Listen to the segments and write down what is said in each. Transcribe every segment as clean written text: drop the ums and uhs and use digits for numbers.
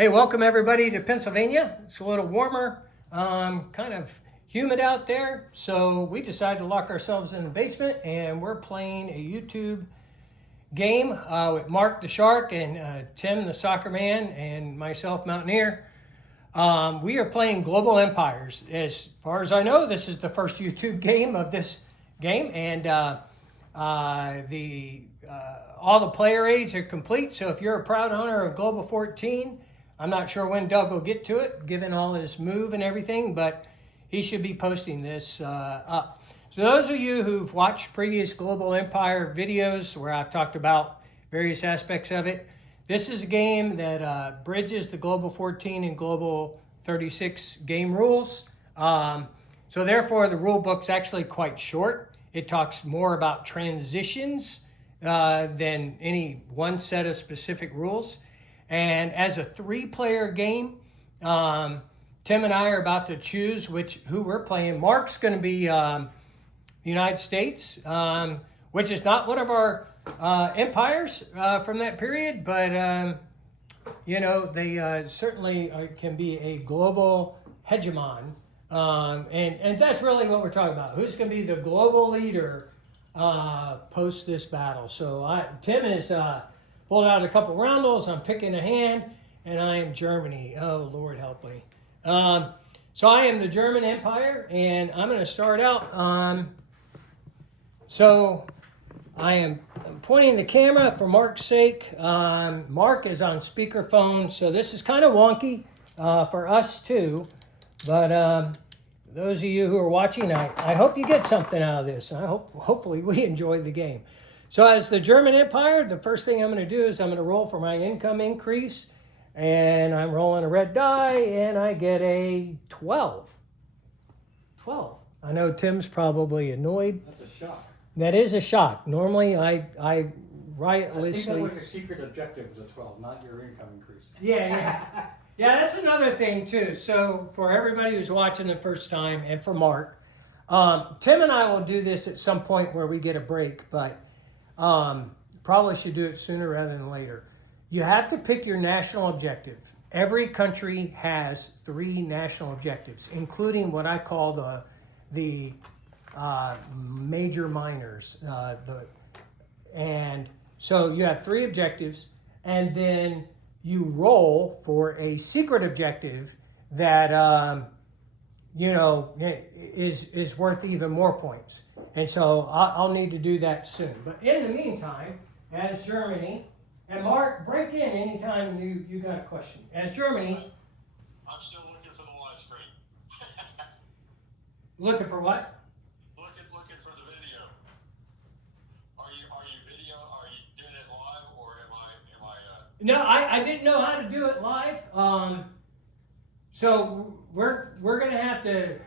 Hey, welcome everybody to Pennsylvania. It's a little warmer, kind of humid out there. So we decided to lock ourselves in the basement and we're playing a YouTube game with Mark the Shark and Tim the Soccer Man and myself, Mountaineer. We are playing Global Empires. As far as I know, this is the first YouTube game of this game, and all the player aids are complete. So if you're a proud owner of Global 14, I'm not sure when Doug will get to it, given all his move and everything, but he should be posting this up. So those of you who've watched previous Global Empire videos where I've talked about various aspects of it, this is a game that bridges the Global 14 and Global 36 game rules. So therefore, the rule book's actually quite short. It talks more about transitions than any one set of specific rules. And as a three-player game, Tim and I are about to choose who we're playing. Mark's going to be the United States, which is not one of our empires from that period, but they certainly can be a global hegemon, and that's really what we're talking about. Who's going to be the global leader post this battle? So Tim is pulled out a couple roundels. I'm picking a hand, and I am Germany. Oh, Lord help me. So I am the German Empire, and I'm going to start out. So I'm pointing the camera for Mark's sake. Mark is on speakerphone, so this is kind of wonky for us too. But those of you who are watching, I hope you get something out of this. I hopefully we enjoy the game. So as the German Empire, the first thing I'm going to do is I'm going to roll for my income increase. And I'm rolling a red die, and I get a 12. 12. I know Tim's probably annoyed. That's a shock. That is a shock. Normally, I riotlessly... I think that was your secret objective was a 12, not your income increase. Yeah. Yeah, that's another thing, too. So for everybody who's watching the first time, and for Mark, Tim and I will do this at some point where we get a break, but probably should do it sooner rather than later. You have to pick your national objective. Every country has 3 national objectives, including what I call the major minors. And so you have 3 objectives, and then you roll for a secret objective that is worth even more points. And so I'll need to do that soon. But in the meantime, as Germany. And Mark, break in anytime you got a question. As Germany... I'm still looking for the live stream. Looking for what? Looking for the video. Are you doing it live, or am I No, I didn't know how to do it live. So we're gonna have to...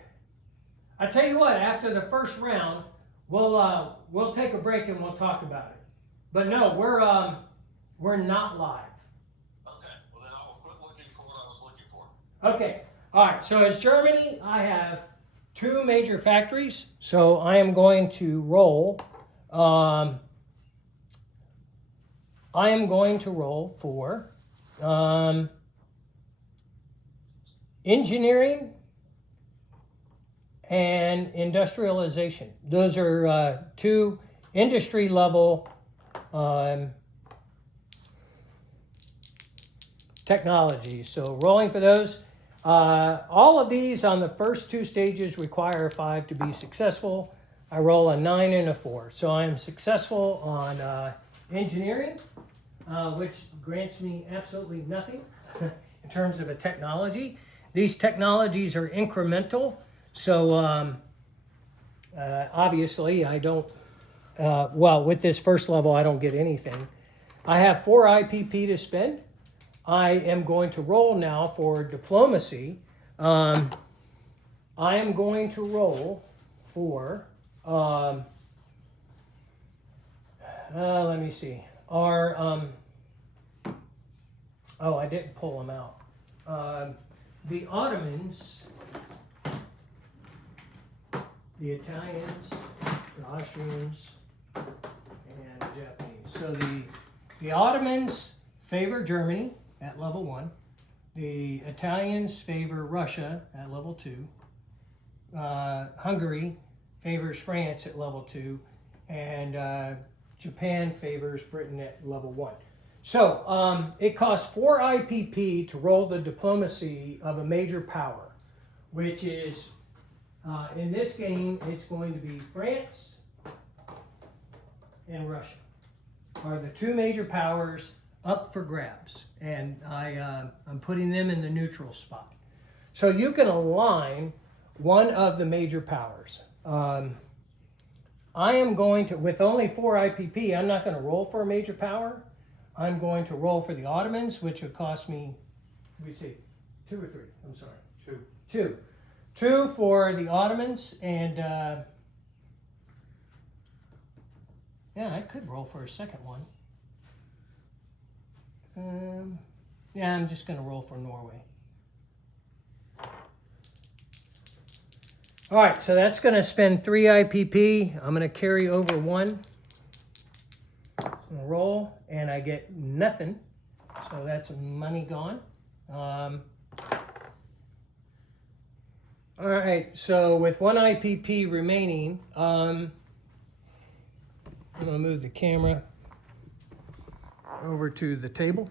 I tell you what, after the first round, we'll take a break and we'll talk about it. But no, we're not live. Okay, well then I will quit looking for what I was looking for. Okay, all right, so as Germany, I have 2 major factories, so I am going to roll. I am going to roll for engineering and industrialization. Those are 2 industry level technologies. So rolling for those. All of these on the first 2 stages require a 5 to be successful. I roll a 9 and a 4. So I am successful on engineering, which grants me absolutely nothing in terms of a technology. These technologies are incremental. So obviously I don't, with this first level, I don't get anything. I have 4 IPP to spend. I am going to roll now for diplomacy. I am going to roll for, let me see, I didn't pull them out. The Ottomans, the Italians, the Austrians, and the Japanese. So the Ottomans favor Germany at level 1. The Italians favor Russia at level 2. Hungary favors France at level 2. And Japan favors Britain at level 1. So it costs 4 IPP to roll the diplomacy of a major power, which is, in this game, it's going to be France and Russia are the 2 major powers up for grabs. And I'm putting them in the neutral spot. So you can align one of the major powers. I am going to, with only 4 IPP, I'm not going to roll for a major power. I'm going to roll for the Ottomans, which would cost me, let me see, 2 or 3, I'm sorry. 2. 2. 2 for the Ottomans, and yeah, I could roll for a second one. Yeah, I'm just going to roll for Norway. All right, so that's going to spend 3 IPP. I'm going to carry over 1. Roll, and I get nothing. So that's money gone. All right, so with 1 IPP remaining, I'm going to move the camera over to the table.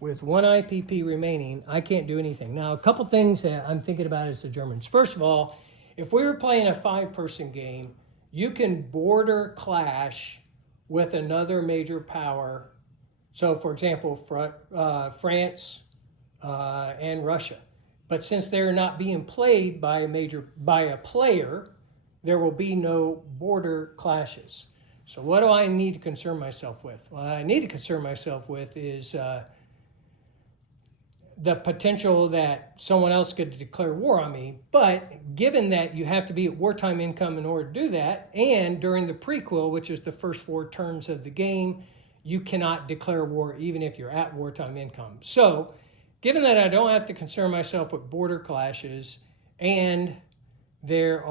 With 1 IPP remaining, I can't do anything. Now, a couple things that I'm thinking about as the Germans. First of all, if we were playing a 5-person game, you can border clash with another major power. So, for example, France and Russia. But since they're not being played by a player, there will be no border clashes. So what do I need to concern myself with? What I need to concern myself with is the potential that someone else could declare war on me. But given that you have to be at wartime income in order to do that, and during the prequel, which is the first 4 turns of the game, you cannot declare war even if you're at wartime income. So given that I don't have to concern myself with border clashes, and there's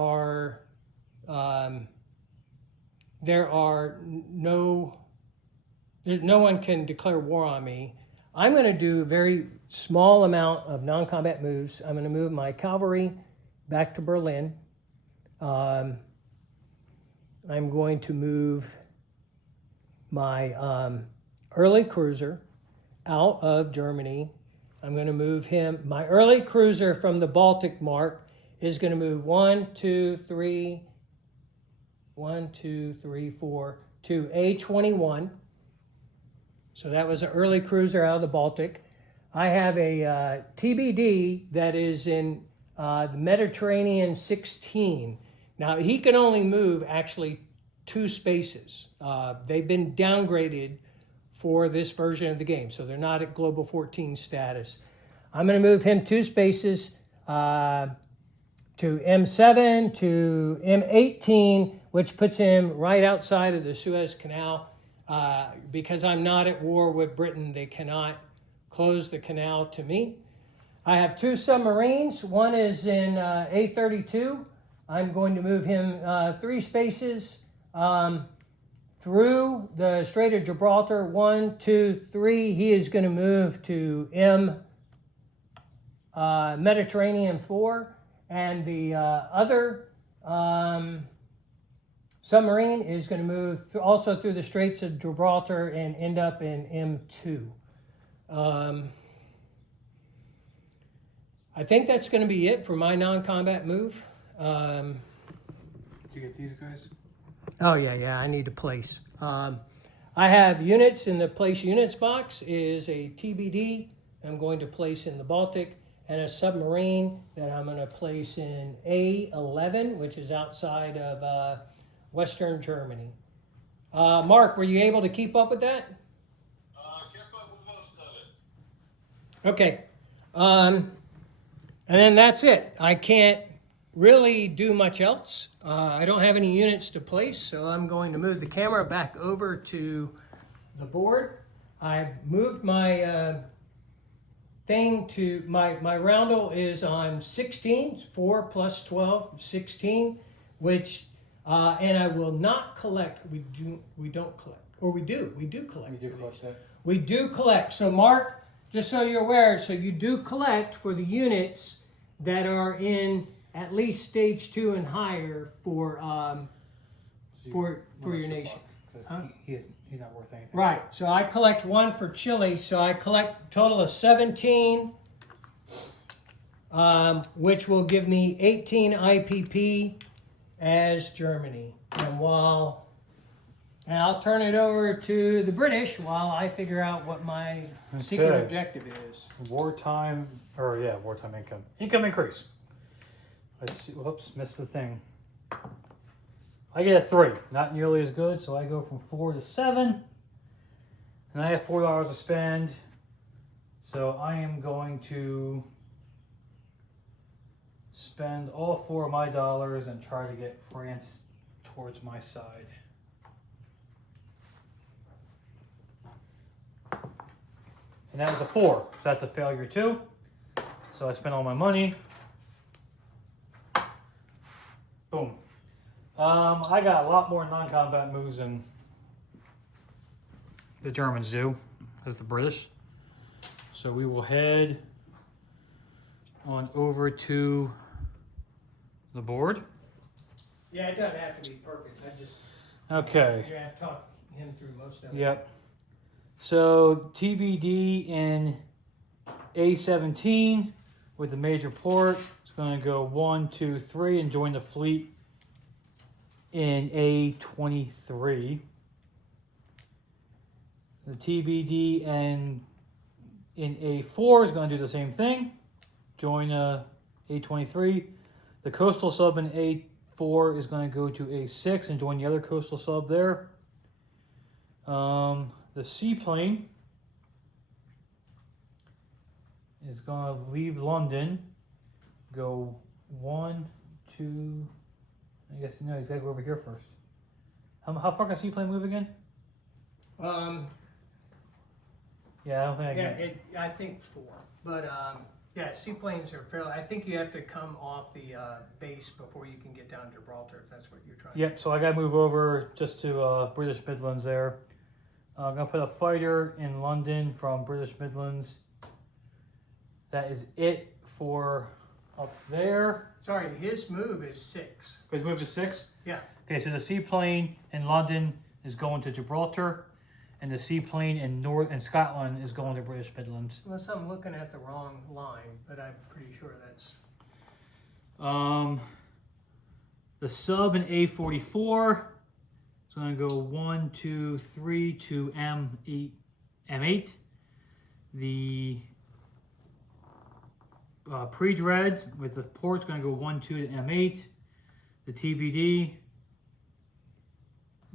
no one can declare war on me, I'm going to do a very small amount of non-combat moves. I'm going to move my cavalry back to Berlin. I'm going to move my early cruiser out of Germany. I'm going to move him. My early cruiser from the Baltic mark is going to move 1, 2, 3, 4 to A21. So that was an early cruiser out of the Baltic. I have a TBD that is in the Mediterranean 16. Now he can only move actually 2 spaces. They've been downgraded for this version of the game, so they're not at Global 14 status. I'm going to move him 2 spaces to M7 to M18, which puts him right outside of the Suez Canal. Because I'm not at war with Britain, they cannot close the canal to me. I have 2 submarines. One is in A32. I'm going to move him 3 spaces through the Strait of Gibraltar. 1, 2, 3. He is going to move to Mediterranean 4. And the other submarine is going to move also through the Straits of Gibraltar and end up in M2. I think that's going to be it for my non-combat move. Did you get these guys? Oh, yeah, I need to place. I have units in the place units box is a TBD I'm going to place in the Baltic, and a submarine that I'm going to place in A11, which is outside of Western Germany. Mark, were you able to keep up with that? Kept up with most of it. Okay. And then that's it. I can't really do much else. I don't have any units to place, so I'm going to move the camera back over to the board. I've moved my thing to, my roundel is on 16, 4 plus 12, 16, which, and I will not collect, we don't collect, or we do collect. You do collect that? We do collect. So Mark, just so you're aware, so you do collect for the units that are in at least stage 2 and higher for your nation. Because he's not worth anything. Right. So I collect 1 for Chile. So I collect a total of 17, which will give me 18 IPP as Germany. And I'll turn it over to the British while I figure out what my secret Okay. objective is. Wartime income. Income increase. Let's see. Whoops, missed the thing. I get a 3. Not nearly as good, so I go from 4 to 7. And I have $4 to spend. So I am going to spend all 4 of my dollars and try to get France towards my side. And that was a 4, so that's a failure too. So I spent all my money. Boom. I got a lot more non-combat moves than the Germans do, as the British. So we will head on over to the board. Yeah, it doesn't have to be perfect. Okay. You have to talk him through most of it. Yep. So TBD in A17 with the major port. It's going to go 1, 2, 3 and join the fleet in A23. The TBD and in A4 is going to do the same thing. Join A23. The coastal sub in A4 is going to go to A6 and join the other coastal sub there. The seaplane is going to leave London, go 1, 2, I guess, no, he's got to go over here first. How far can a seaplane move again? Yeah, I don't think I can. I think 4. But yeah, seaplanes are fairly. I think you have to come off the base before you can get down to Gibraltar, if that's what you're trying. Yep, so I got to move over just to British Midlands there. I'm going to put a fighter in London from British Midlands. That is it for up there. Sorry, his move is 6. His move to 6? Yeah. Okay, so the seaplane in London is going to Gibraltar, and the seaplane in Scotland is going to British Midlands. Unless I'm looking at the wrong line, but I'm pretty sure that's. The sub in A44 is going to go 1, 2, 3 to M8. The pre-dread with the port's going to go 1, 2 to M8. The TBD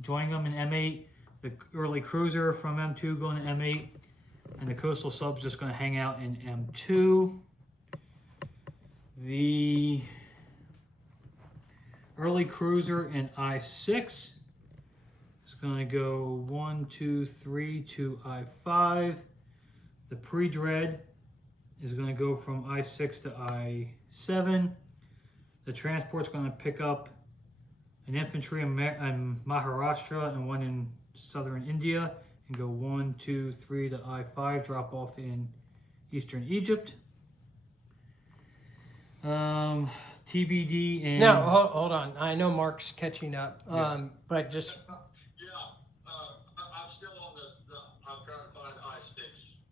joining them in M8. The early cruiser from M2 going to M8. And the coastal sub's just going to hang out in M2. The early cruiser in I6 is going to go 1, 2, 3 to I5. The pre-dread is going to go from I6 to I7. The transport's going to pick up an infantry in Maharashtra and one in southern India and go 1, 2, 3 to I5, drop off in eastern Egypt. TBD and... No, hold on. I know Mark's catching up, but just... I'm still on I'm trying to find I6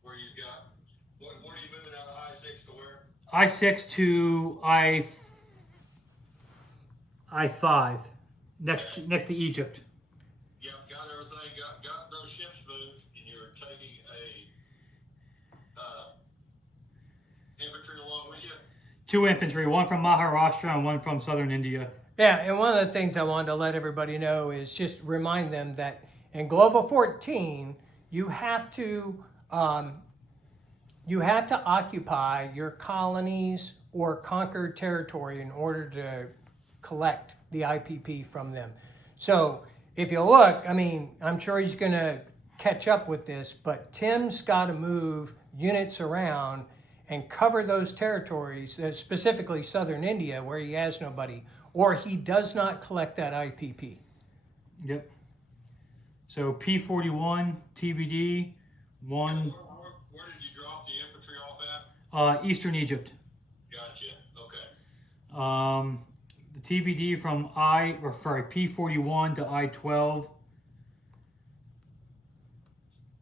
where you got, what are you moving out of I6 to where? I6 to I5, next to Egypt. Yep, got everything, got those ships moved, and you're taking infantry along with you? 2 infantry, one from Maharashtra and one from southern India. Yeah, and one of the things I wanted to let everybody know is just remind them that in Global 14, you have to occupy your colonies or conquered territory in order to collect the IPP from them. So if you look, I mean, I'm sure he's going to catch up with this, but Tim's got to move units around and cover those territories, specifically southern India, where he has nobody, or he does not collect that IPP. Yep. So P41, TBD, 1. Where did you drop the Eastern Egypt. Gotcha. Okay. The TBD from P41 to I12.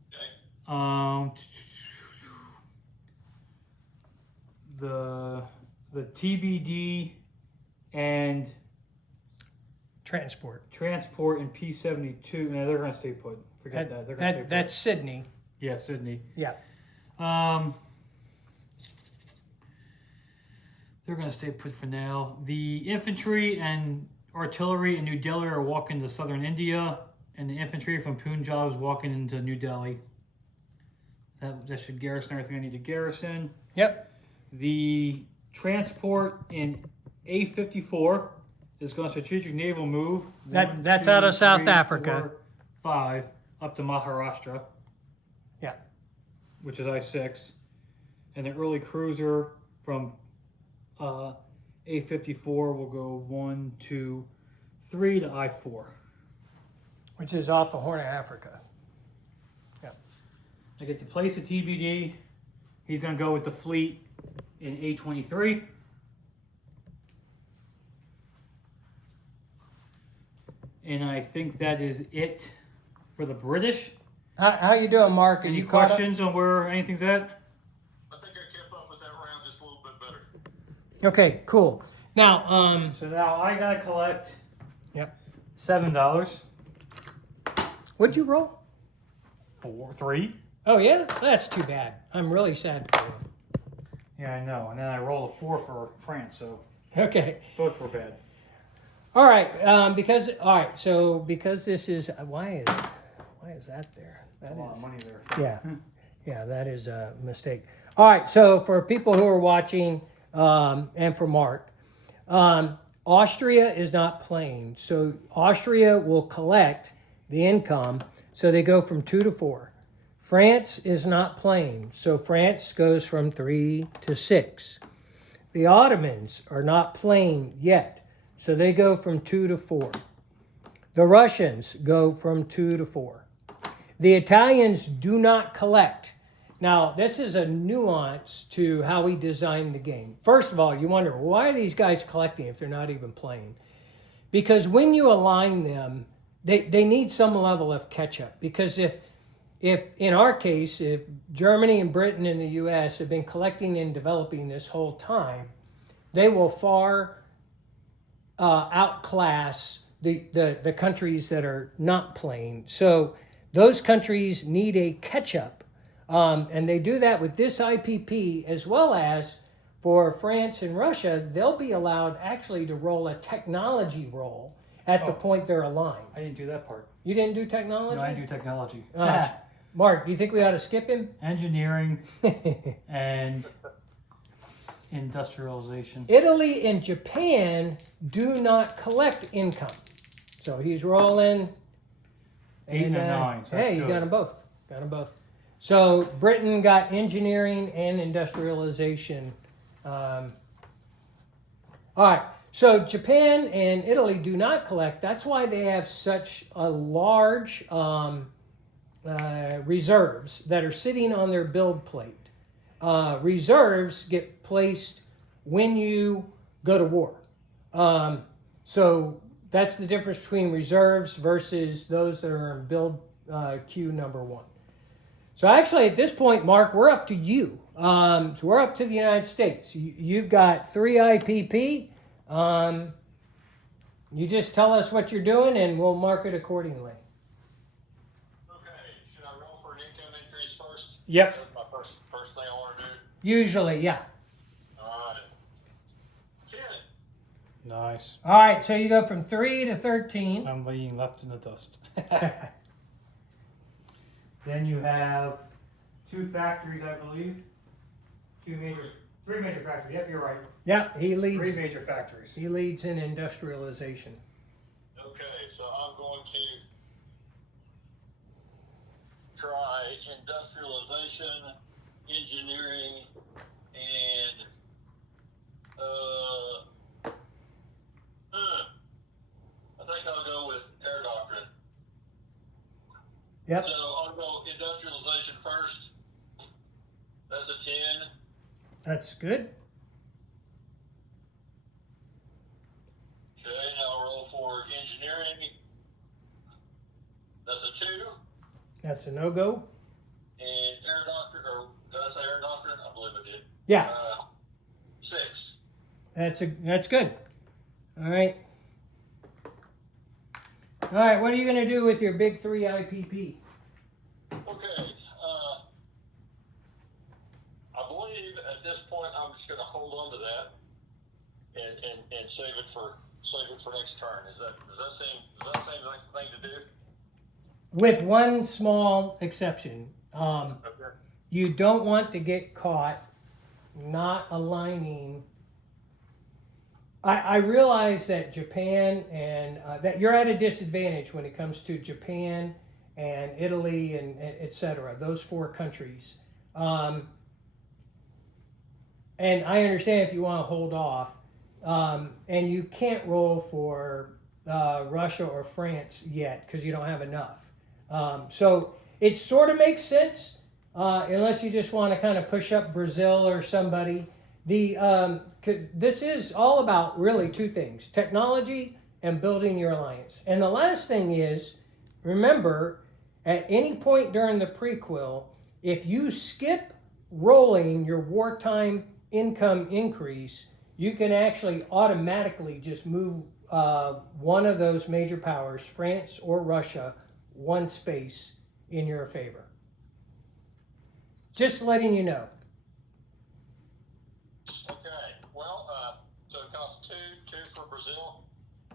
Okay. The TBD and Transport. in P72. No, they're going to stay put. Forget that. They're going to stay put. That's Sydney. Yeah, Sydney. Yeah. They're going to stay put for now. The infantry and artillery in New Delhi are walking to southern India, and the infantry from Punjab is walking into New Delhi. That should garrison everything I need to garrison. Yep. The transport in A54 is going to strategic naval move. That's out of South Africa. 5 up to Maharashtra. Yeah. Which is I6. And the early cruiser from A54 will go 1, 2, 3 to I4. Which is off the Horn of Africa. Yeah. I get to place a TBD. He's going to go with the fleet in A23. And I think that is it for the British. How you doing, Mark? Any questions on where anything's at? I think I kept up with that round just a little bit better. Okay, cool. Now, So now I gotta collect. Yep. $7. What'd you roll? 3. Oh yeah, that's too bad. I'm really sad for you. Yeah, I know. And then I rolled a 4 for France, so Okay. both were bad. All right. So because this is why is that there? That A lot of is money there. yeah, yeah. That is a mistake. All right. So for people who are watching, and for Mark, Austria is not playing. So Austria will collect the income. So they go from 2 to 4. France is not playing. So France goes from 3 to 6. The Ottomans are not playing yet. So they go from 2 to 4. The Russians go from 2 to 4. The Italians do not collect. Now, this is a nuance to how we designed the game. First of all, you wonder, why are these guys collecting if they're not even playing? Because when you align them, they need some level of catch-up. Because if in our case, if Germany and Britain and the U.S. have been collecting and developing this whole time, they will far outclass the countries that are not playing. So those countries need a catch-up. And they do that with this IPP, as well as for France and Russia, they'll be allowed actually to roll a technology roll at the point they're aligned. I didn't do that part. You didn't do technology? No, I didn't do technology. Mark, do you think we ought to skip him? Engineering and industrialization. Italy and Japan do not collect income. So he's rolling 8 and 9. So hey, you got them both. Got them both. So Britain got engineering and industrialization. All right. So Japan and Italy do not collect. That's why they have such a large reserves that are sitting on their build plate. Reserves get placed when you go to war. So that's the difference between reserves versus those that are in build queue number 1. So actually at this point, Mark, we're up to you. So we're up to the United States. You've got 3 IPP. You just tell us what you're doing and we'll mark it accordingly. Okay, should I roll for an income increase first? Yep. That's my first thing I want to do. Usually, yeah. All right. 10. Nice. All right, so you go from 3 to 13. I'm laying left in the dust. Then you have 2 factories, I believe. 3 major factories. Yep, you're right. Yeah, he 3 leads. major factories. He leads in industrialization. Okay, so I'm going to try industrialization, engineering, and I think I'll go with air doctrine. Yep. So I'll go industrialization first. That's a 10. That's good. Okay, now roll for engineering. That's a 2. That's a no-go. And air doctor, or did I say air doctor? I believe I did. Yeah, 6. that's good. All right. All right, what are you going to do with your big 3 IPP? Okay. I believe at this point I'm just going to hold on to that and save it for next turn. Does that seem like the thing to do? With one small exception. Okay. You don't want to get caught not aligning. I realize that Japan and that you're at a disadvantage when it comes to Japan and Italy and etc. Those 4 countries. And I understand if you want to hold off. And you can't roll for Russia or France yet because you don't have enough. So it sort of makes sense unless you just want to kind of push up Brazil or somebody. This is all about really 2 things: technology and building your alliance. And the last thing is, remember, at any point during the prequel, if you skip rolling your wartime income increase, you can actually automatically just move one of those major powers, France or Russia, 1 space in your favor. Just letting you know. Okay. Well, so it costs 2 for Brazil.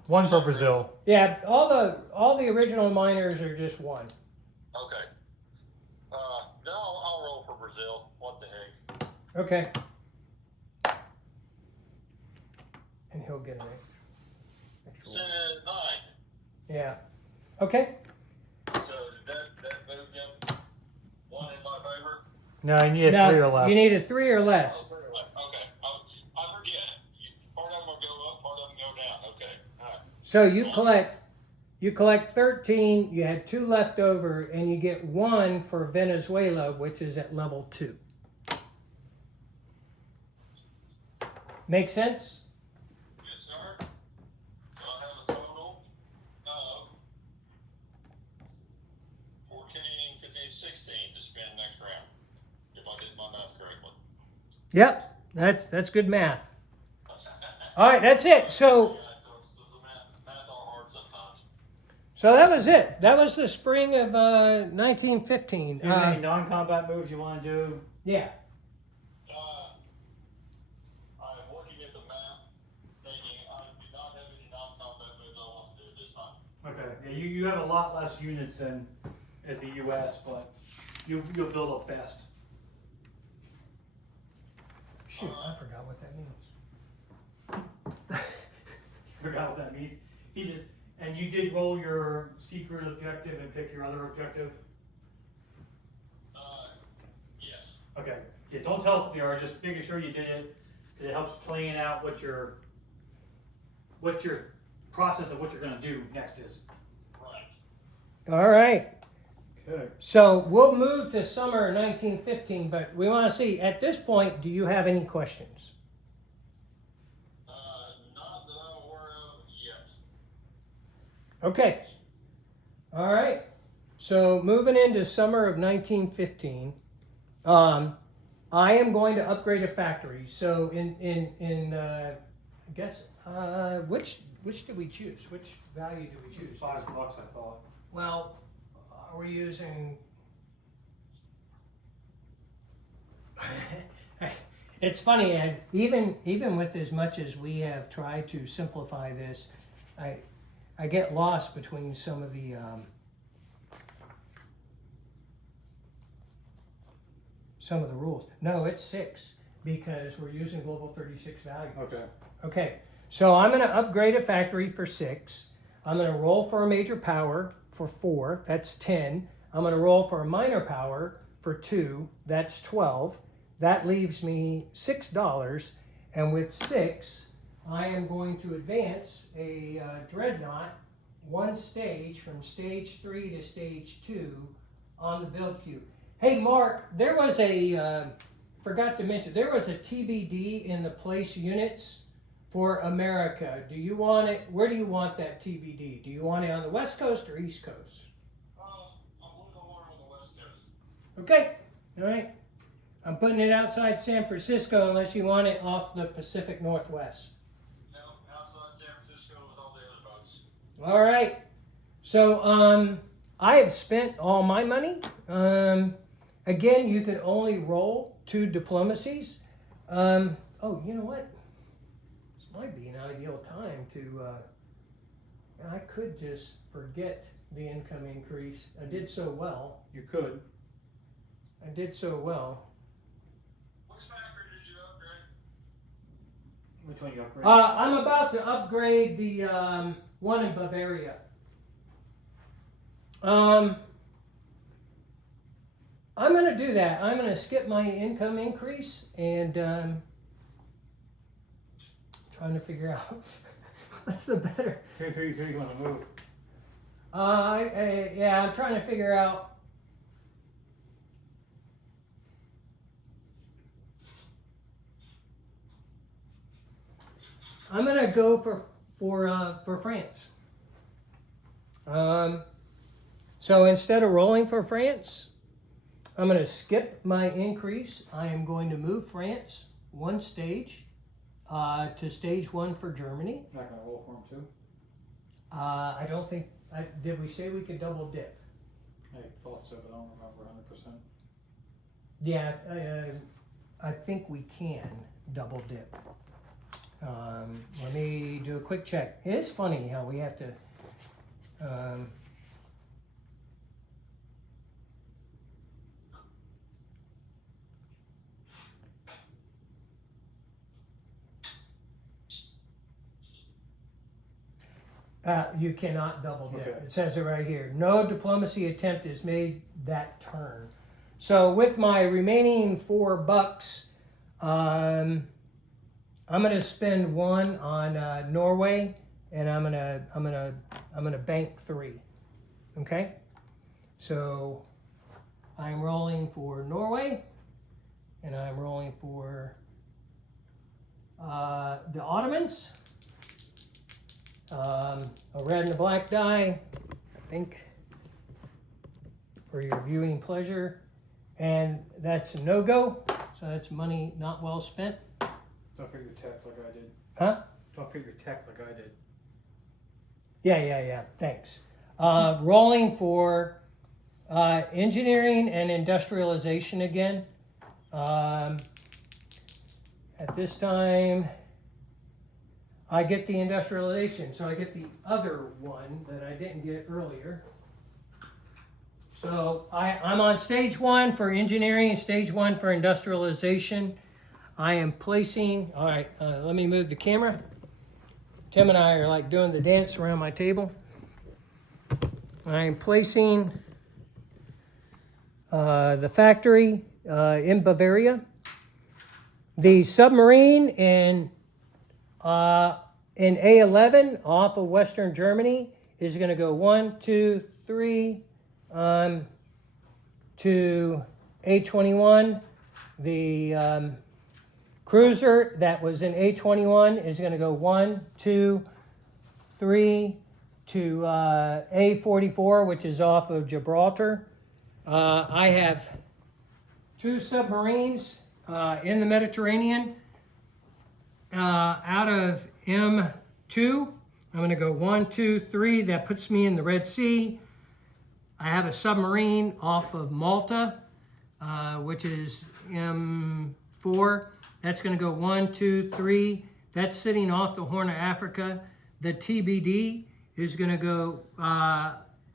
1 for Brazil. Yeah, all the original miners are just 1. Okay. No, I'll roll for Brazil. What the heck? Okay. And he'll get an extra 1. 9. Yeah. Okay. So did that move him 1 in my favor? No, you need a Now, 3 or less. you need a 3 or less. Okay. I forget. Part of them will go up, part of them go down. Okay. All right. So you collect 13, you had 2 left over, and you get 1 for Venezuela, which is at level 2. Make sense? Yes, sir. So I have a total of 14, 15, 16 to spend next round, if I did my math correctly. Yep, that's good math. All right, that's it. So Math are hard sometimes. So that was it. That was the spring of 1915. Do you have any non-combat moves you want to do? Yeah. I'm looking at the map, thinking I do not have any non-combat moves I want to do this time. Okay. Yeah, you have a lot less units than as the U.S., but you'll build up fast. Shoot, I forgot what that means. Forgot what that means. And you did roll your secret objective and pick your other objective? Yes. Okay. Yeah, don't tell us what they are, just making sure you did it. It helps playing out what your process of what you're gonna do next is. Right. All right. Okay. So we'll move to summer 1915, but we want to see, at this point, do you have any questions? Not that I'm aware of yet. Okay. All right. So moving into summer of 1915, I am going to upgrade a factory. So I guess which did we choose? Which value did we choose? $5, I thought. Well, are we using? It's funny, and even with as much as we have tried to simplify this, I get lost between some of the rules. No, it's 6 because we're using global 36 values. Okay. Okay, so I'm going to upgrade a factory for 6. I'm going to roll for a major power for 4. That's 10. I'm going to roll for a minor power for 2. That's 12. That leaves me $6. And with 6, I am going to advance a dreadnought 1 stage from stage 3 to stage 2 on the build queue. Hey, Mark, there was a forgot to mention, there was a TBD in the place units for America. Do you want it, where do you want that TBD? Do you want it on the West Coast or East Coast? I'm going to go on the West Coast. Okay, all right. I'm putting it outside San Francisco unless you want it off the Pacific Northwest. No, outside San Francisco with all the other boats. All right. So I have spent all my money. Again, you can only roll 2 diplomacies. Oh, you know what? This might be an ideal time to. I could just forget the income increase. I did so well. You could. I did so well. Which factory did you upgrade? Which one you upgrade? I'm about to upgrade the one in Bavaria. I'm going to do that. I'm going to skip my income increase and trying to figure out what's the better. Who you want to move? Yeah, I'm trying to figure out. I'm going to go for France. So instead of rolling for France, I'm going to skip my increase. I am going to move France 1 stage to stage 1 for Germany. Not going to roll for him too? I don't think, did we say we could double dip? I thought so, but I don't remember 100%. Yeah, I think we can double dip. Let me do a quick check. It is funny how we have to. You cannot double dip. Okay. It says it right here. No diplomacy attempt is made that turn. So with my remaining $4, I'm gonna spend 1 on Norway, and I'm gonna bank 3. Okay. So I'm rolling for Norway, and I'm rolling for the Ottomans. A red and a black die, I think, for your viewing pleasure. And that's a no-go, so that's money not well spent. Don't forget your tech like I did. Huh? Don't forget your tech like I did. Yeah, thanks. Rolling for engineering and industrialization again. At this time, I get the industrialization, so I get the other one that I didn't get earlier. So I'm on stage 1 for engineering, stage 1 for industrialization. I am placing, all right, let me move the camera. Tim and I are like doing the dance around my table. I am placing the factory in Bavaria. The submarine in A11 off of Western Germany is going to go 1, 2, 3 to A21. The cruiser that was in A21 is going to go 1, 2, 3 to A44, which is off of Gibraltar. I have 2 submarines in the Mediterranean. Out of M2, I'm going to go 1, 2, 3. That puts me in the Red Sea. I have a submarine off of Malta, which is M4. That's going to go 1, 2, 3. That's sitting off the Horn of Africa. The TBD is going to go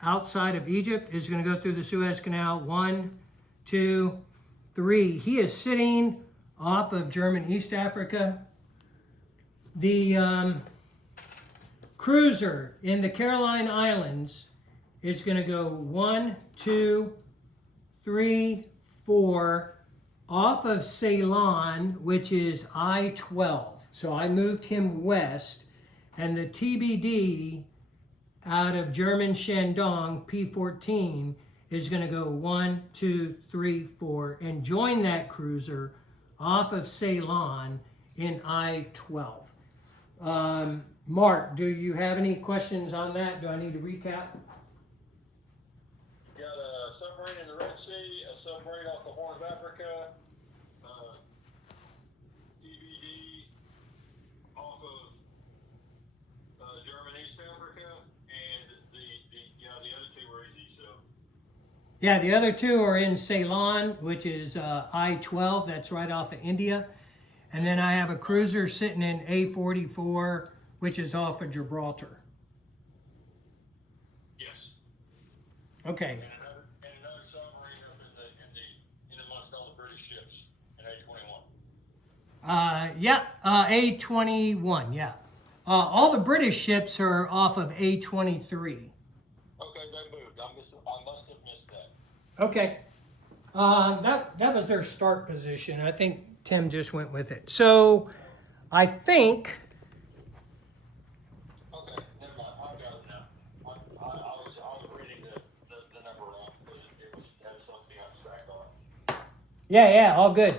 outside of Egypt, is going to go through the Suez Canal. 1, 2, 3. He is sitting off of German East Africa. The cruiser in the Caroline Islands is going to go 1, 2, 3, 4 off of Ceylon, which is I-12. So I moved him west, and the TBD out of German Shandong, P14, is going to go 1, 2, 3, 4, and join that cruiser off of Ceylon in I-12. Mark, do you have any questions on that? Do I need to recap? You got a submarine in the Red Sea, a submarine off the Horn of Africa, DVD off of German East Africa, and the other two were easy. So Yeah, the other two are in Ceylon, which is I-12. That's right off of India. And then I have a cruiser sitting in A-44, which is off of Gibraltar. yes, Okay. and another submarine up in amongst all the British ships in A-21. Yeah, A-21, yeah. All the British ships are off of A-23. Okay, they moved. I must have missed that. Okay. That was their start position. I think Tim just went with it. So I think, Okay, never mind. I've got it now. I was reading the number wrong because it had something abstract on it. yeah, all good.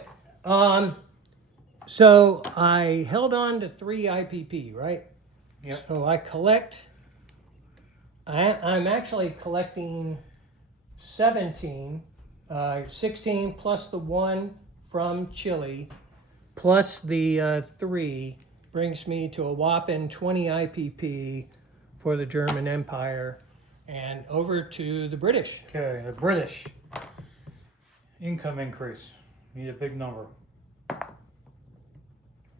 So I held on to 3 IPP, right? Yep. So I collect, I'm actually collecting 17, 16 plus the 1 from Chile, plus the 3 brings me to a whopping 20 IPP for the German Empire and over to the British. Okay, the British income increase. Need a big number.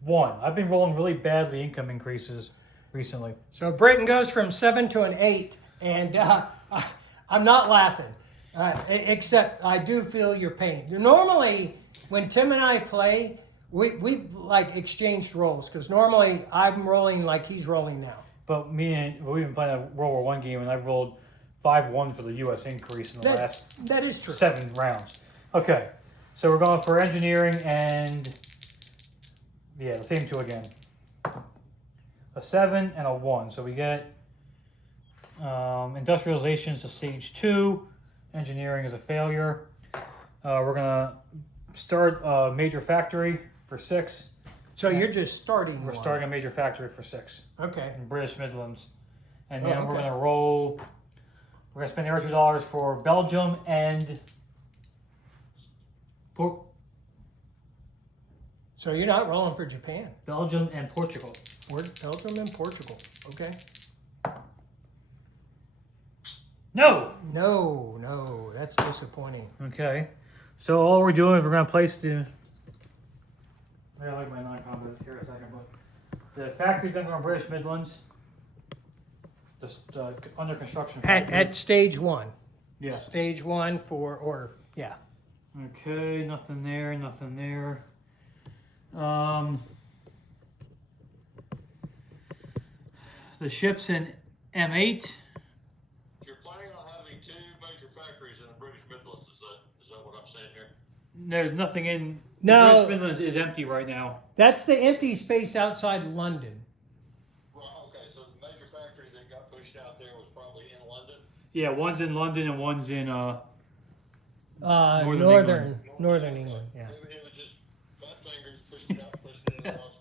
1. I've been rolling really badly income increases recently. So Britain goes from 7 to an 8, and I'm not laughing, except I do feel your pain. Normally, when Tim and I play, we've like exchanged roles, because normally I'm rolling like he's rolling now. But we've been playing a World War I game, and I've rolled 5-1 for the U.S. increase in the last That is true. 7 rounds. Okay, so we're going for engineering and, yeah, the same 2 again. A 7 and a 1. So we get industrialization is a stage 2. Engineering is a failure. We're going to start a major factory for 6. So you're just starting. We're one. starting a major factory for 6 Okay. in British Midlands. And Oh, then we're okay. going to roll, we're going to spend the other $2 for Belgium and So you're not rolling for Japan. Belgium and Portugal. We're Belgium and Portugal. Okay. No! No, that's disappointing. Okay. So all we're doing is we're going to place the, I like my non-combat here in a second, but the factory's going to go in British Midlands. Just under construction. At stage 1. Yeah. Stage 1 for, yeah. Okay, nothing there, nothing there. The ship's in M8. You're planning on having 2 major factories in the British Midlands. Is that what I'm saying here? There's nothing in. No. British Midlands is empty right now. That's the empty space outside London. Well, okay, so the major factory that got pushed out there was probably in London. Yeah, one's in London and one's in Northern England, yeah. It was just fat fingers pushed it out, pushed it in the wrong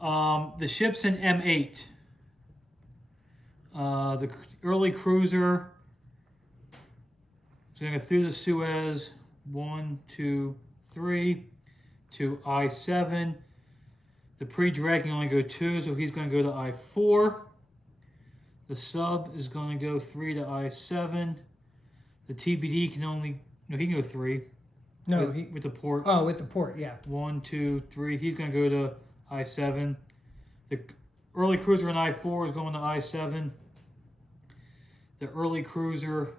spot. The ship's in M8. The early cruiser is going to go through the Suez, 1, 2, 3, to I-7. The pre-drag can only go 2, so he's going to go to I-4. The sub is going to go 3 to I-7. The TBD can only, no, he can go 3. No, with the port. Oh, with the port, yeah. 1, 2, 3. He's going to go to I-7. The early cruiser in I-4 is going to I-7. The early cruiser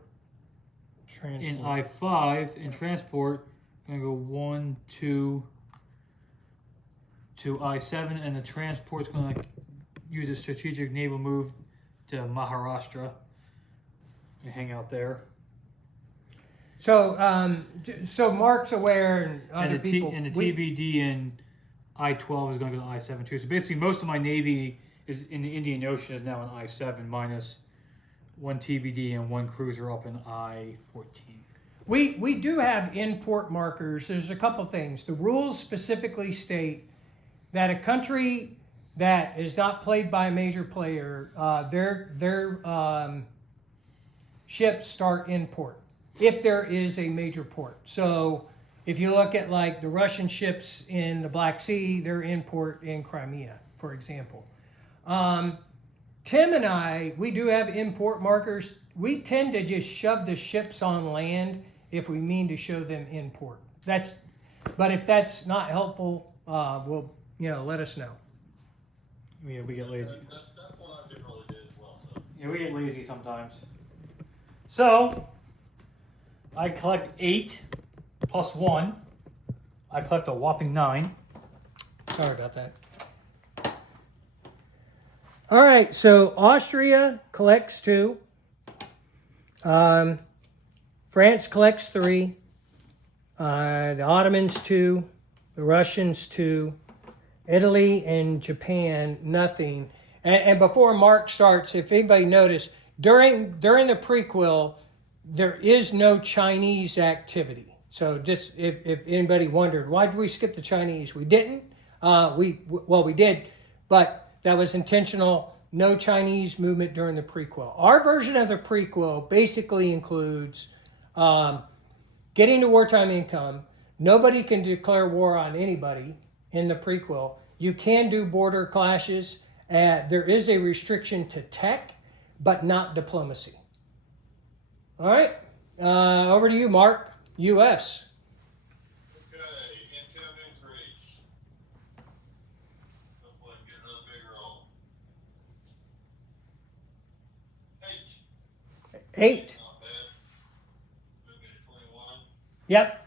in I-5 in transport going to go 1, 2 to I-7, and the transport's going to use a strategic naval move to Maharashtra and hang out there. So, so Mark's aware, and other And the people. TBD in I-12 is going to go to I-7 too. So basically, most of my Navy is in the Indian Ocean is now in I-7 minus 1 TBD and 1 cruiser up in I-14. we do have import markers. There's a couple things. The rules specifically state that a country that is not played by a major player, their ships start in port if there is a major port. So if you look at like the Russian ships in the Black Sea, they're in port in Crimea, for example. Tim and I, we do have import markers. We tend to just shove the ships on land if we mean to show them in port. But if that's not helpful, we'll, let us know. Yeah, we get lazy. That's what I generally do as well. So. Yeah, we get lazy sometimes. So, I collect 8 plus 1. I collect a whopping 9. Sorry about that. All right, so Austria collects 2. France collects 3. The Ottomans 2. The Russians 2. Italy and Japan, nothing. And before Mark starts, if anybody noticed, during the prequel, there is no Chinese activity. So just if anybody wondered, why did we skip the Chinese? We didn't. We did, but that was intentional. No Chinese movement during the prequel. Our version of the prequel basically includes getting to wartime income. Nobody can declare war on anybody in the prequel. You can do border clashes. There is a restriction to tech, but not diplomacy. All right, over to you, Mark. U.S. Okay, incoming increase. Hopefully I can get another big roll. 8. 8. Not bad. Moving to 21. Yep.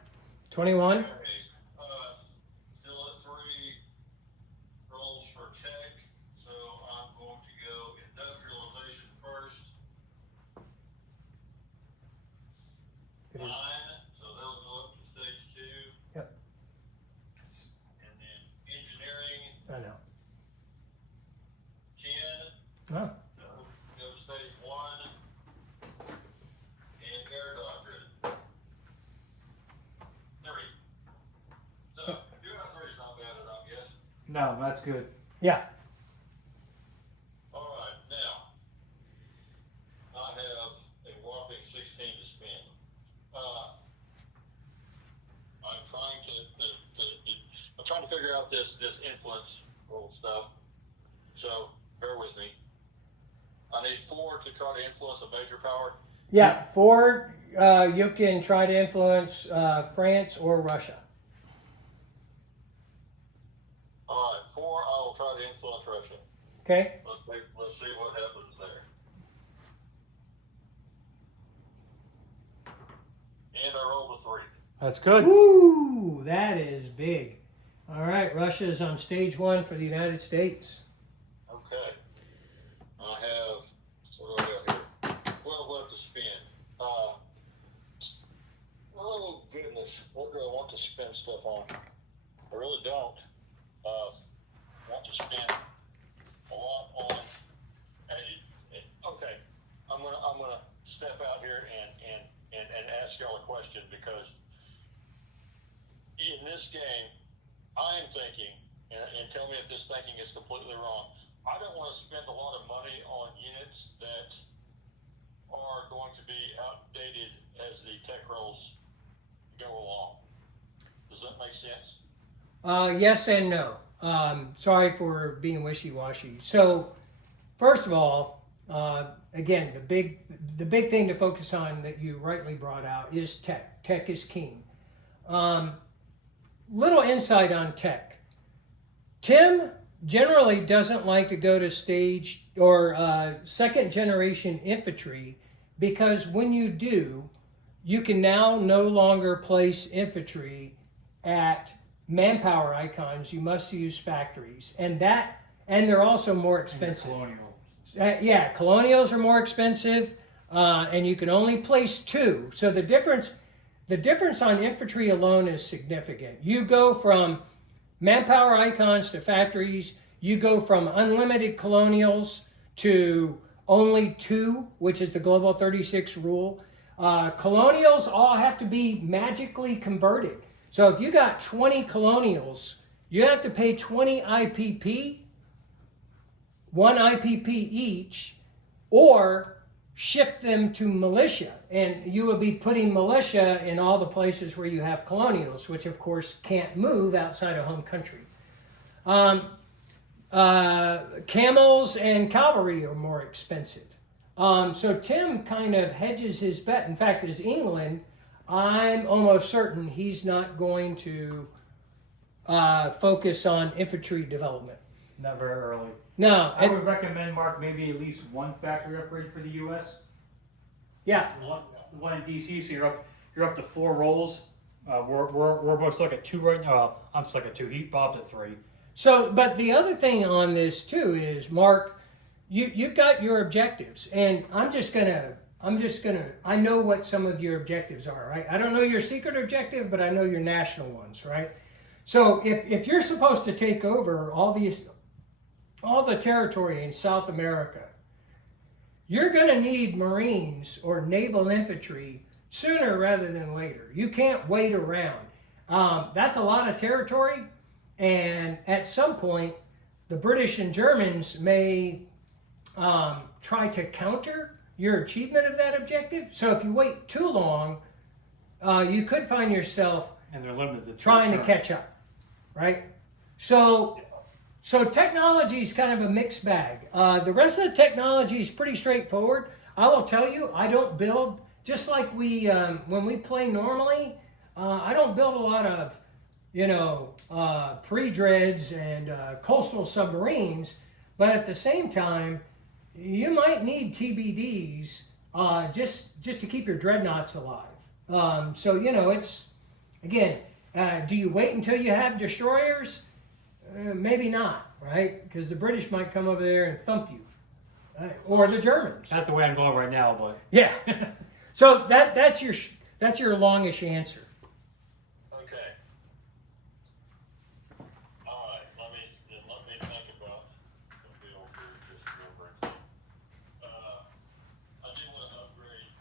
21. Okay. Still at 3 rolls for tech, so I'm going to go industrialization first. 9, so they'll go up to stage 2. Yep. And then engineering, I know. 10. Oh. So go to stage 1. And air doctrine, 3. So 2 out of 3 is not bad enough, I guess. No, that's good. Yeah. All right, now I have a whopping 16 to spend. I'm trying to figure out this influence rule stuff. So bear with me. I need 4 to try to influence a major power. Yeah. 4. You can try to influence France or Russia. All right, 4. I will try to influence Russia. Okay. Let's see what happens there. And I rolled a 3. That's good. Woo! That is big. All right. Russia is on stage 1 for the United States. Okay. I have, what do I got here? 12 left to spend. Oh goodness, what do I want to spend stuff on? I really don't. Want to spend a lot on. Okay, I'm gonna step out here and ask y'all a question, because in this game, I'm thinking, and tell me if this thinking is completely wrong. I don't want to spend a lot of money on units that are going to be outdated as the tech rolls go along. Does that make sense? Yes and no. Sorry for being wishy-washy. So, first of all, again, the big thing to focus on that you rightly brought out is tech. Tech is king. Little insight on tech. Tim generally doesn't like to go to stage or second generation infantry, because when you do, you can now no longer place infantry at manpower icons. You must use factories, and they're also more expensive. Colonial. Colonials are more expensive, and you can only place 2. So the difference on infantry alone is significant. You go from manpower icons to factories. You go from unlimited colonials to only 2, which is the Global 36 rule. Colonials all have to be magically converted. So if you got 20 colonials, you have to pay 20 IPP, 1 IPP each, or shift them to militia. And you will be putting militia in all the places where you have colonials, which of course can't move outside of home country. Camels and cavalry are more expensive. So Tim kind of hedges his bet. In fact, as England, I'm almost certain he's not going to focus on infantry development. Not very early. No. I would recommend, Mark, maybe at least one factory upgrade for the U.S. Yeah. One in D.C. So you're up to 4 rolls. We're both stuck at 2 right now. Well, I'm stuck at 2. Bob's at 3. So, but the other thing on this too is, Mark, you've got your objectives, and I know what some of your objectives are, right? I don't know your secret objective, but I know your national ones, right? So if you're supposed to take over all the territory in South America, you're going to need Marines or naval infantry sooner rather than later. You can't wait around. That's a lot of territory, and at some point, the British and Germans may try to counter your achievement of that objective. So if you wait too long, you could find yourself And they're limited to trying to catch up, right? So technology is kind of a mixed bag. The rest of the technology is pretty straightforward. I will tell you, I don't build, just like when we play normally, I don't build a lot of, pre-dreads and coastal submarines, but at the same time, you might need TBDs just to keep your dreadnoughts alive. So, it's, again, do you wait until you have destroyers? Maybe not, right? Because the British might come over there and thump you, or the Germans. That's the way I'm going right now, but Yeah. So that's your longish answer. Okay. All right. Let me think about the bill here just real briefly. I do want to upgrade.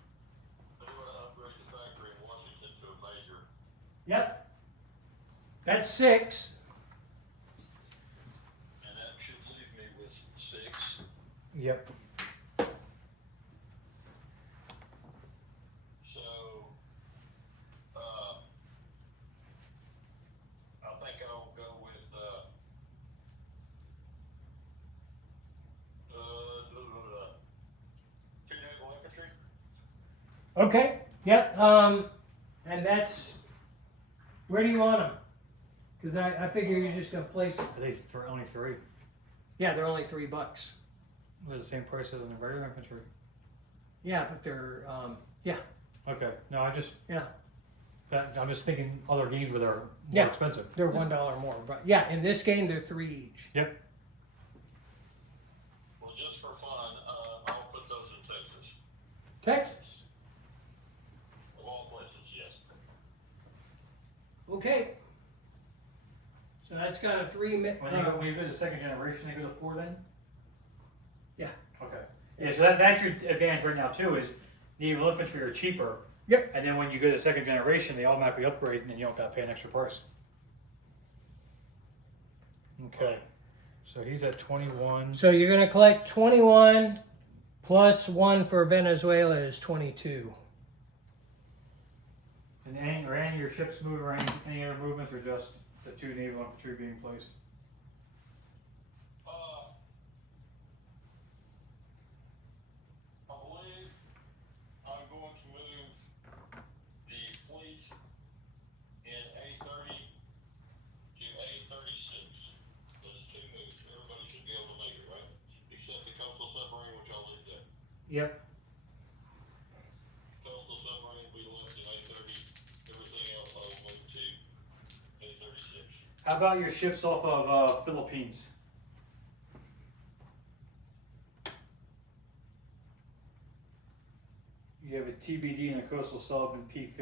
I do want to upgrade the factory in Washington to a major. Yep. That's 6. And that should leave me with 6. yep. So, I think I'll go with, 2 naval infantry. Okay. Yep. And that's, where do you want them? Because I figure you're just gonna place. I think it's only 3. Yeah, they're only $3. They're the same price as in regular infantry. Yeah, but they're Okay. No, I'm just thinking other games where they're more Yeah. expensive. they're $1 more. But yeah, in this game they're 3 each. Yep. Well, just for fun, I'll put those in Texas. Texas. Of all places, yes. Okay. So that's got a 3. When you go to second generation, they go to 4 then? Yeah. Okay. Yeah, so that's your advantage right now too, is naval infantry are cheaper. Yep. And then when you go to second generation, they automatically upgrade and then you don't got to pay an extra price. Okay. So he's at 21. So you're gonna collect 21 plus 1 for Venezuela is 22. And any of your ships move or any other movements, or just the 2 naval infantry being placed? I believe I'm going to move the fleet in A30 to A36. Those 2 moves. Everybody should be able to make it, right? Except the coastal submarine, which I'll leave there. Yep. Coastal submarine will be left in A30. Everything else I'll move to A36. How about your ships off of Philippines? You have a TBD and a coastal sub and P50. I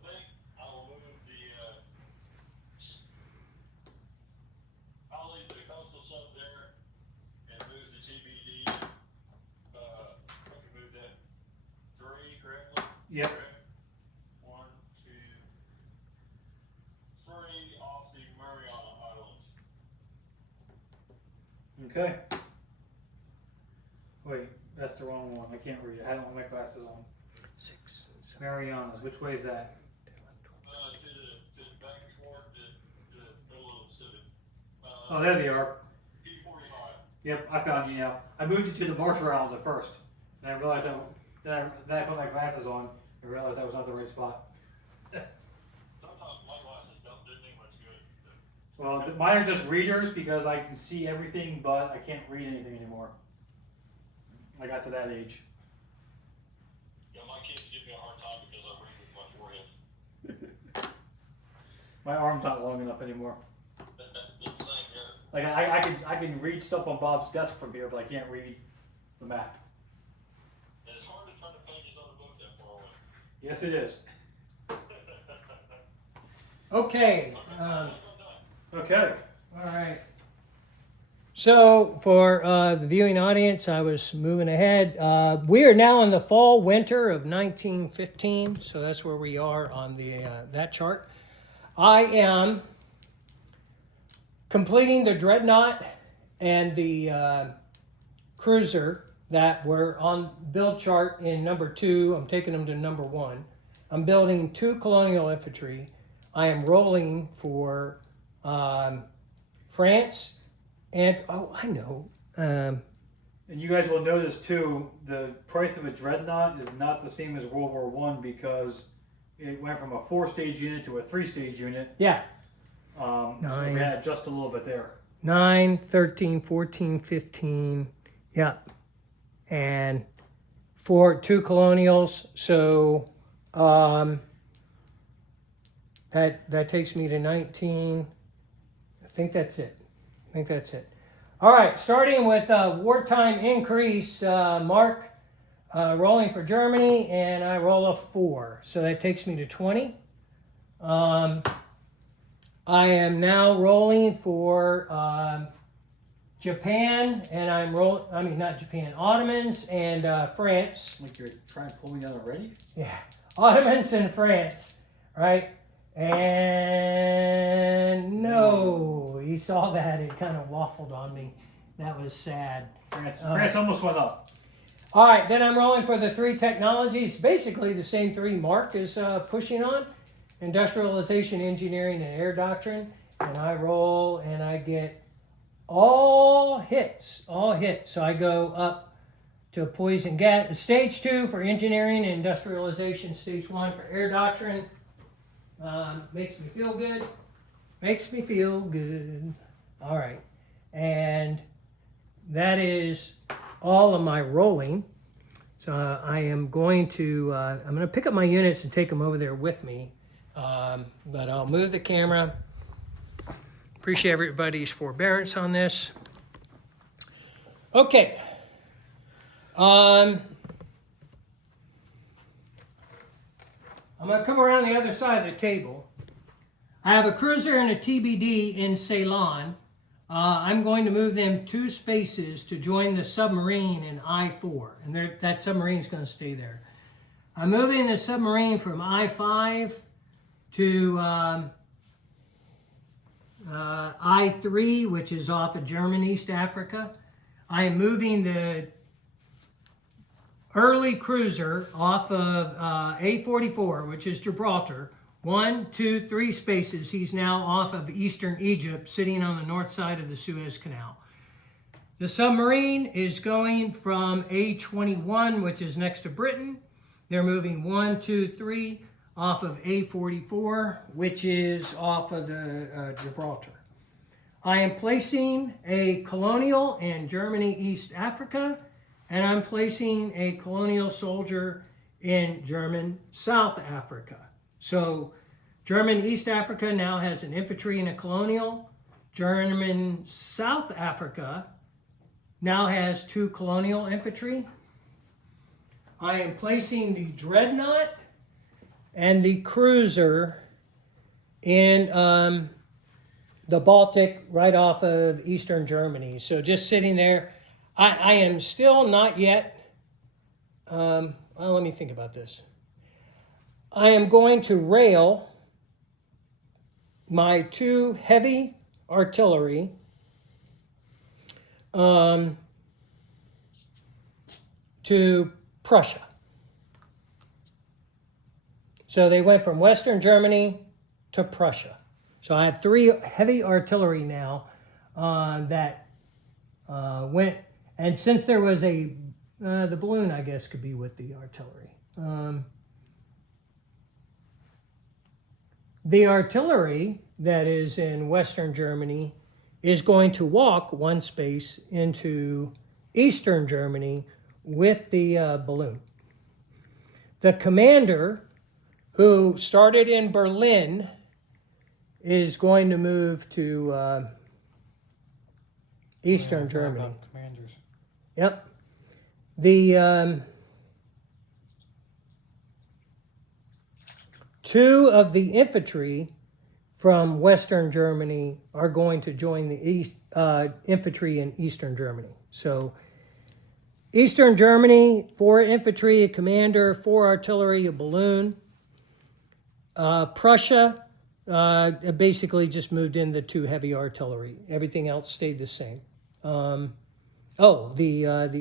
think I'll move the Yep. One, two, three off the Mariana Islands. Okay. Wait, that's the wrong one. I can't read it. I don't have my glasses on. 6, 7, Marianas. Which way is that? To back toward the middle of the Pacific. Oh, there they are. P45. Yep, I found you now. I moved you to the Marshall Islands at first. And I realized that, then I put my glasses on and realized that was not the right spot. Sometimes my glasses don't do me much good. Well, mine are just readers because I can see everything, but I can't read anything anymore. I got to that age. Yeah, my kids give me a hard time because I read with my forehead. My arm's not long enough anymore. The same here. Like I can read stuff on Bob's desk from here, but I can't read the map. And it's hard to turn the pages on the book that far away. Yes, it is. Okay. Okay. All right. So for the viewing audience, I was moving ahead. We are now in the fall winter of 1915, so that's where we are on the that chart. I am completing the dreadnought and the cruiser that were on build chart in number 2. I'm taking them to number 1. I'm building 2 colonial infantry. I am rolling for France. And, oh, I know. And you guys will notice too, the price of a dreadnought is not the same as World War I because it went from a 4-stage unit to a 3-stage unit. Yeah. So we had to adjust a little bit there. 9, 13, 14, 15. Yeah. And 2 colonials. So that takes me to 19. I think that's it. All right, starting with wartime increase, Mark rolling for Germany, and I roll a 4. So that takes me to 20. I am now rolling for Japan, and not Japan, Ottomans and France. Like you're trying to pull me down already? Yeah, Ottomans and France, right? And no, he saw that. It kind of waffled on me. That was sad. France almost went up. All right, then I'm rolling for the 3 technologies. Basically the same 3 Mark is pushing on. Industrialization, engineering, and air doctrine. And I roll and I get all hits. So I go up to poison gas. Stage 2 for engineering and industrialization. Stage 1 for air doctrine. Makes me feel good. All right. And that is all of my rolling. So I am going to, I'm going to pick up my units and take them over there with me. But I'll move the camera. Appreciate everybody's forbearance on this. Okay. I'm going to come around the other side of the table. I have a cruiser and a TBD in Ceylon. I'm going to move them 2 spaces to join the submarine in I-4. And that submarine is going to stay there. I'm moving the submarine from I-5 to I-3, which is off of German East Africa. I am moving the early cruiser off of A44, which is Gibraltar. 1, 2, 3 spaces. He's now off of eastern Egypt, sitting on the north side of the Suez Canal. The submarine is going from A21, which is next to Britain. They're moving 1, 2, 3 off of A44, which is off of the Gibraltar. I am placing a colonial in Germany, East Africa, and I'm placing a colonial soldier in German, South Africa. So German East Africa now has an infantry and a colonial. German South Africa now has 2 colonial infantry. I am placing the dreadnought and the cruiser in the Baltic right off of eastern Germany. So just sitting there. I am still not yet, well, let me think about this. I am going to rail my 2 heavy artillery to Prussia. So they went from Western Germany to Prussia. So I have 3 heavy artillery now that went, and since there was the balloon, I guess, could be with the artillery. The artillery that is in Western Germany is going to walk 1 space into Eastern Germany with the balloon. The commander, who started in Berlin, is going to move to Eastern Germany. Commanders. Yep. The 2 of the infantry from Western Germany are going to join the infantry in Eastern Germany. So Eastern Germany, 4 infantry, a commander, 4 artillery, a balloon. Prussia basically just moved in the 2 heavy artillery. Everything else stayed the same. The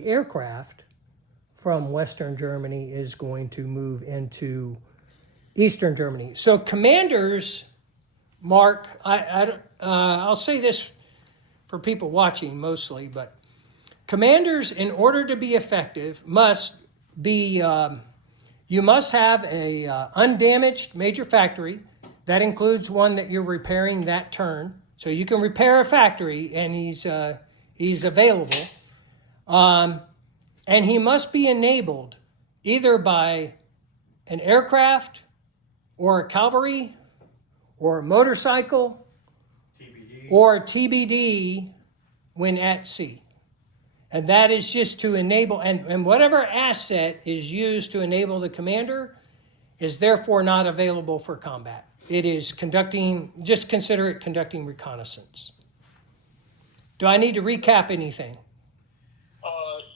aircraft from Western Germany is going to move into Eastern Germany. So commanders, Mark, I'll say this for people watching mostly, but commanders, in order to be effective, must be, you must have a undamaged major factory. That includes one that you're repairing that turn. So you can repair a factory and he's available. And he must be enabled either by an aircraft or a cavalry or a motorcycle TBD. or TBD when at sea. And that is just to enable, and whatever asset is used to enable the commander is therefore not available for combat. It is conducting, just consider it conducting reconnaissance. Do I need to recap anything?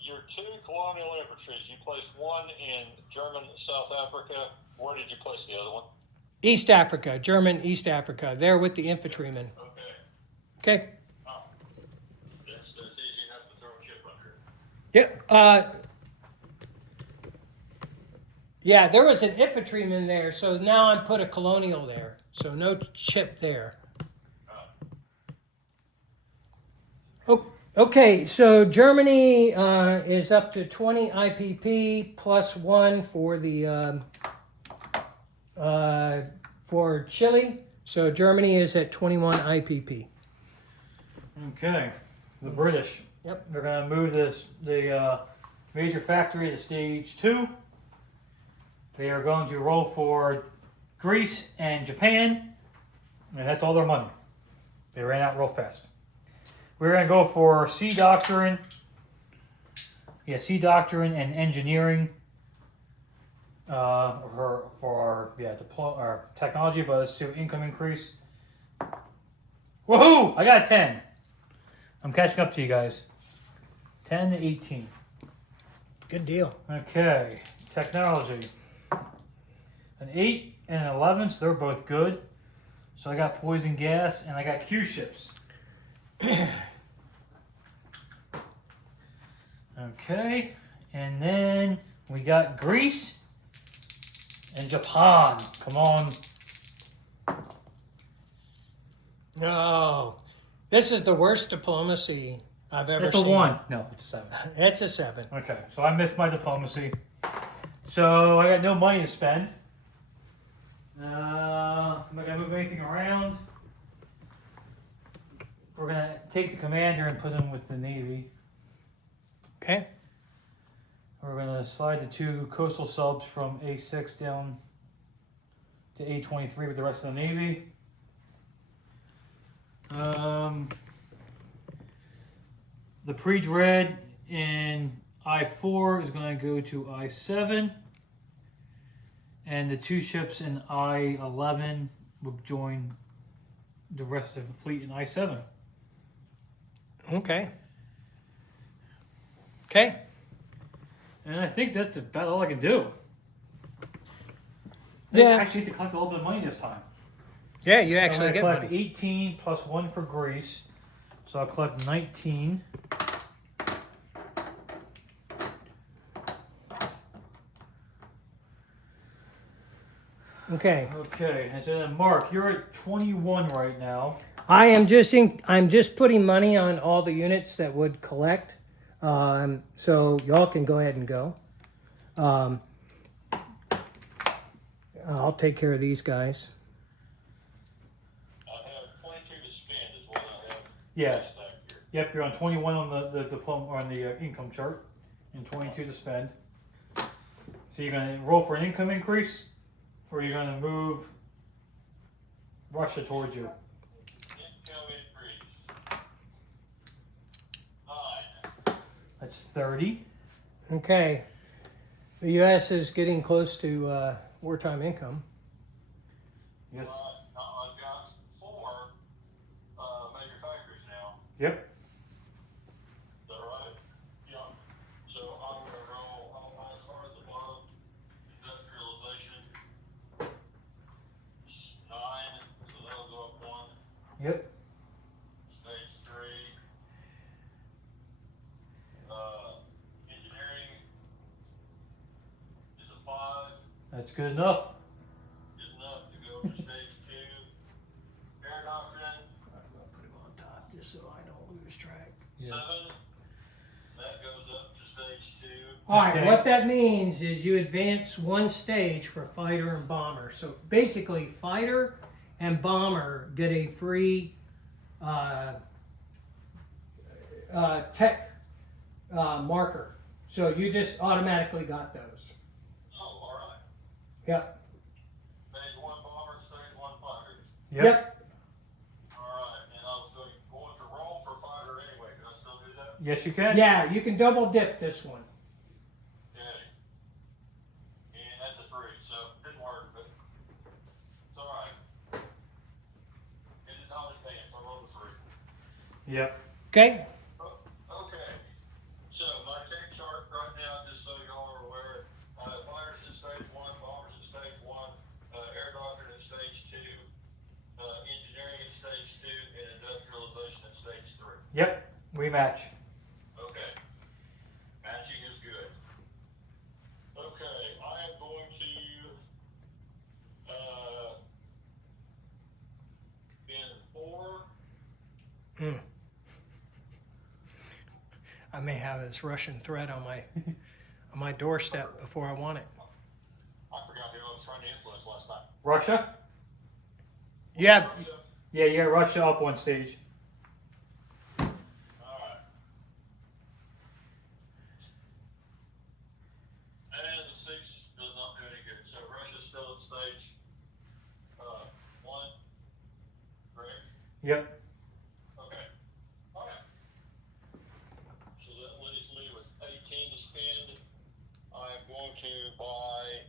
Your 2 colonial infantries, you placed one in German South Africa. Where did you place the other one? East Africa, German East Africa, there with the infantrymen. Okay. Okay? Oh. That's easy enough to throw a chip under. Yep. Yeah, there was an infantryman there, so now I put a colonial there. So no chip there. Okay, so Germany is up to 20 IPP plus 1 for the for Chile. So Germany is at 21 IPP. Okay, the British. Yep. They're going to move the major factory to stage 2. They are going to roll for Greece and Japan, and that's all their money. They ran out real fast. We're going to go for Sea Doctrine. Yeah, Sea Doctrine and Engineering for our technology, but let's do income increase. Woohoo! I got a 10. I'm catching up to you guys. 10 to 18. Good deal. Okay, technology. An 8 and an 11, so they're both good. So I got poison gas and I got Q ships. Okay, and then we got Greece and Japan. Come on. Oh, this is the worst diplomacy I've ever It's seen. a 1. No, it's a 7. It's a 7. Okay, so I missed my diplomacy. So I got no money to spend. I'm not going to move anything around. We're going to take the commander and put him with the Navy. Okay. We're going to slide the 2 coastal subs from A6 down to A23 with the rest of the Navy. The pre-dread in I4 is going to go to I7. And the 2 ships in I11 will join the rest of the fleet in I7. Okay. Okay. And I think that's about all I can do. They Yeah. actually get to collect a little bit of money this time. Yeah, you So I'm actually gonna get collect money. 18 plus 1 for grease. So I'll collect 19. Okay. Okay, and so then Mark, you're at 21 right now. I'm just putting money on all the units that would collect. So y'all can go ahead and go. I'll take care of these guys. I have 22 to spend is what I have. Yeah. stacked here. Yep, you're on 21 on the diploma or on the income chart, and 22 to spend. So you're gonna roll for an income increase, or you're gonna move Russia towards you. Income increase. 9. That's 30. Okay. The U.S. is getting close to wartime income. Yes. I've got 4 major factories now. Yep. Is that right? Yeah. So I'm going to roll as far as the bottom. Industrialization. 9. So that'll go up 1. Yep. Stage 3. Engineering is a 5. That's good enough. Good enough to go to stage 2. Air doctrine. I'm gonna put him on top just so I don't lose track. 7. That goes up to stage 2. All right, Okay. what that means is you advance 1 stage for fighter and bomber. So basically, fighter and bomber get a free tech marker. So you just automatically got those. Oh, all right. Yep. Stage 1 bomber, stage 1 fighter. Yep. All right. And I was going to roll for fighter anyway. Can I still do that? Yes, you can. Yeah, you can double dip this one. Okay. And that's a 3, so it didn't work, but it's all right. It did not advance. I rolled a 3. Yep. Okay. Okay. So my tech chart right now, just so y'all are aware, fighters in stage 1, bombers in stage 1, air doctrine in stage 2, engineering in stage 2, and industrialization in stage 3. Yep. We match. Okay. Matching is good. Okay, I am going to spend 4. I may have this Russian threat on my doorstep before I want it. I forgot who I was trying to influence last time. Russia? Yeah. Yeah, you got Russia up 1 stage. Alright. And the 6 does not do any good. So Russia's still at stage 1. Correct? Yep. Okay. Alright. So that leaves me with 18 to spend. I am going to buy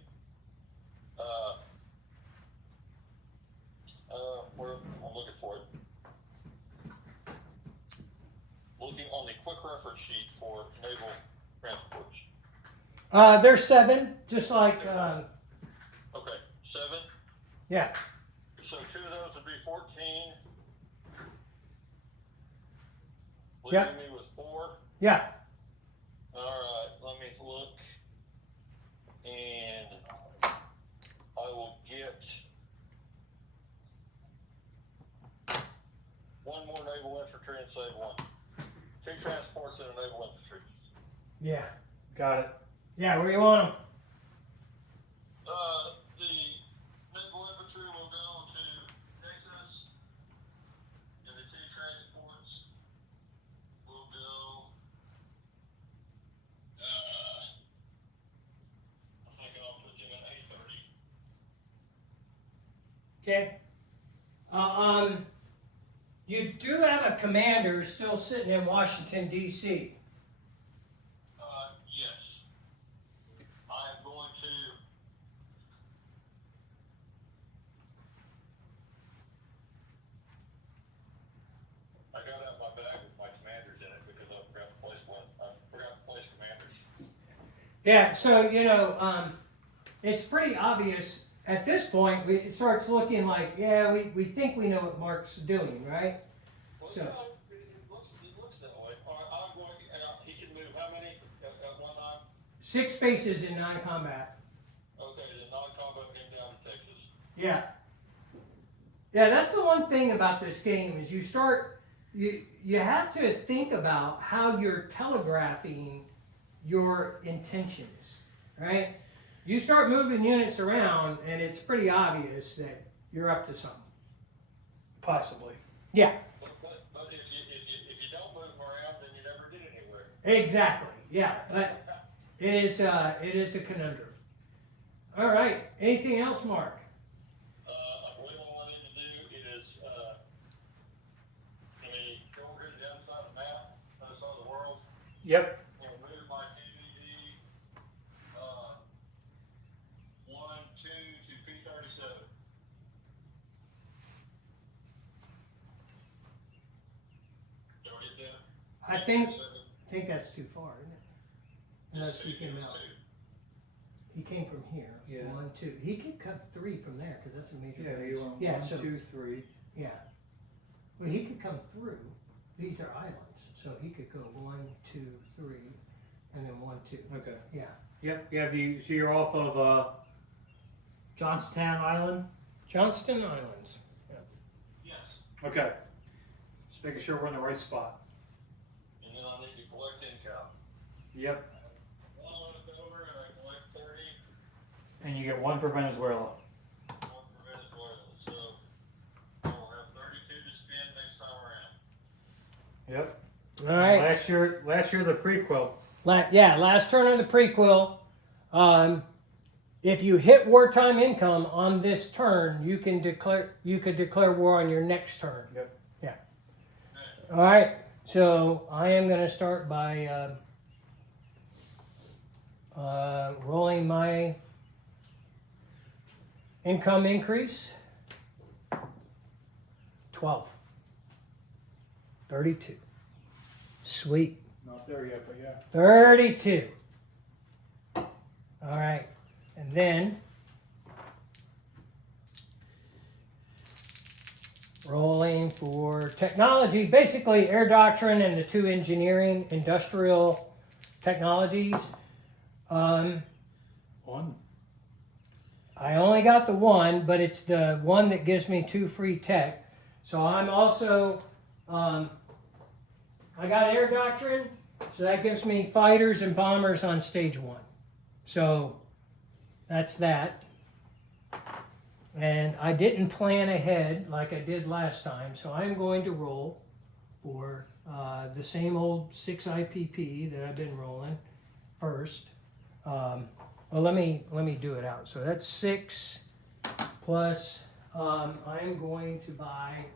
where I'm looking for it. Looking on the quick reference sheet for naval transports. There's 7, just like Okay, 7. yeah. So 2 of those would be 14. Leaving Yep. me with 4. Yeah. Alright, let me look. And I will get 1 more naval infantry and save 1. 2 transports and a naval infantry. Yeah. Got it. Yeah, where you want them? The naval infantry will go to Texas, and the 2 transports will go. I think I'll put them at A30. Okay. You do have a commander still sitting in Washington, D.C. Yes. I'm going to. I got out my bag with my commanders in it because I forgot to place one. I forgot to place commanders. Yeah, so, it's pretty obvious at this point, it starts looking like, yeah, we think we know what Mark's doing, right? Well, So- no, it looks that way. All right, I'm going, he can move how many at one time? 6 spaces in non-combat. Okay, the non-combat came down to Texas. Yeah. Yeah, that's the one thing about this game is you have to think about how you're telegraphing your intentions, right? You start moving units around and it's pretty obvious that you're up to something. Possibly. Yeah, But if you don't move around, then you never get anywhere. exactly. Yeah, but it is a conundrum. All right. Anything else, Mark? I believe all I need to do is, let me go over here to the other side of the map, other side of the world, Yep. and move my DVD, 1, 2 to P37. Do I get that? I think that's too far, isn't it? Unless he came It's out. 2. He came from here. Yeah. 1, 2. He could cut 3 from there because that's a major Yeah, base. you want Yeah, 1, so 2, 3. yeah. Well, he could come through. These are islands, so he could go 1, 2, 3, and then 1, 2. Okay. Yeah. Yep. You have the. So you're off of Johnstown Island. Johnston Islands. Yes. Okay. Just making sure we're in the right spot. And then I need to collect income. Yep. 1 left over, and I collect 30. And you get 1 for Venezuela. 1 for Venezuela. So I'll have 32 to spend next time around. Yep. All right. Last year the prequel. Last turn of the prequel. If you hit wartime income on this turn, you could declare war on your next turn. Yep. Yeah. All right. So I am going to start by rolling my income increase. 12. 32. Sweet. Not there yet, but yeah. 32. All right. And then rolling for technology, basically air doctrine and the 2 engineering industrial technologies. 1. I only got the 1, but it's the 1 that gives me 2 free tech. So I'm also, I got air doctrine, so that gives me fighters and bombers on stage 1. So that's that. And I didn't plan ahead like I did last time, so I'm going to roll for the same old 6 IPP that I've been rolling first. Well, let me do it out. So that's 6 plus. I'm going to buy.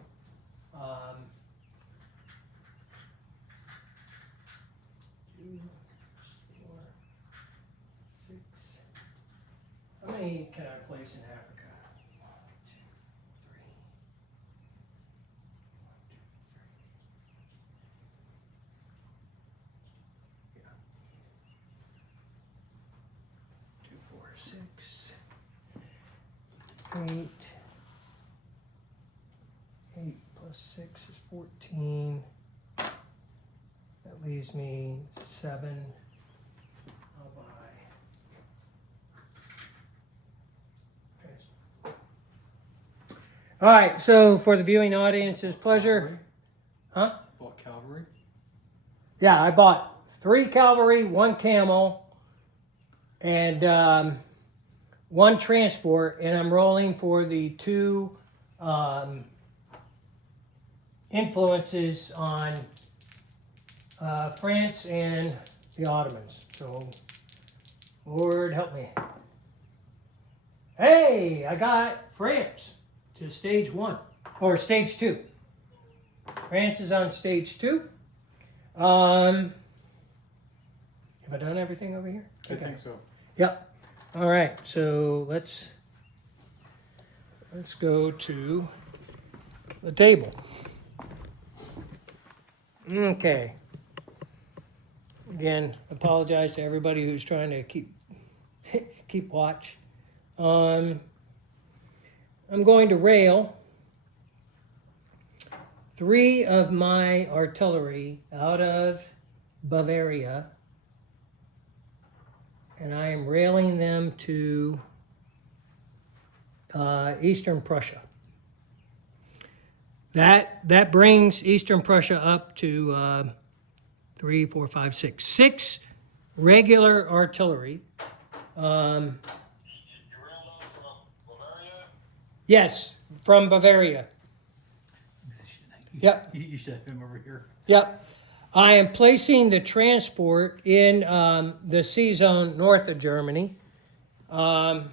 2, 4, 6. How many can I place in Africa? 1, 2, 3. 2, 4, 6, 8. 8 plus 6 is 14. That leaves me 7. I'll buy. All right, so for the viewing audience's pleasure, huh? Bought cavalry. Yeah, I bought 3 cavalry, 1 camel, and 1 transport, and I'm rolling for the 2 influences on France and the Ottomans. So, Lord help me. Hey, I got France to stage 1 or stage 2. France is on stage 2. Have I done everything over here? I think so. Yep. All right. So let's go to the table. Okay. Again, apologize to everybody who's trying to keep watch. I'm going to rail 3 of my artillery out of Bavaria, and I am railing them to Eastern Prussia. That brings Eastern Prussia up to 3, 4, 5, 6. 6 regular artillery. You railed on from Bavaria? Yes, from Bavaria. Yep. You should have him over here. Yep. I am placing the transport in the sea zone north of Germany. As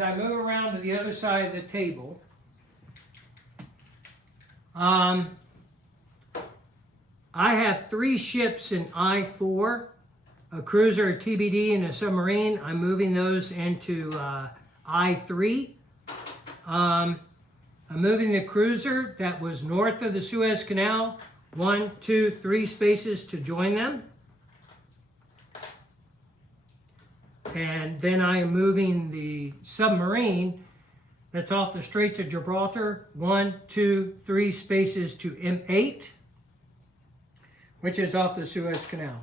I move around to the other side of the table, I have 3 ships in I-4, a cruiser, a TBD, and a submarine. I'm moving those into I-3. I'm moving the cruiser that was north of the Suez Canal, 1, 2, 3 spaces to join them. And then I am moving the submarine that's off the Straits of Gibraltar, 1, 2, 3 spaces to M8, which is off the Suez Canal.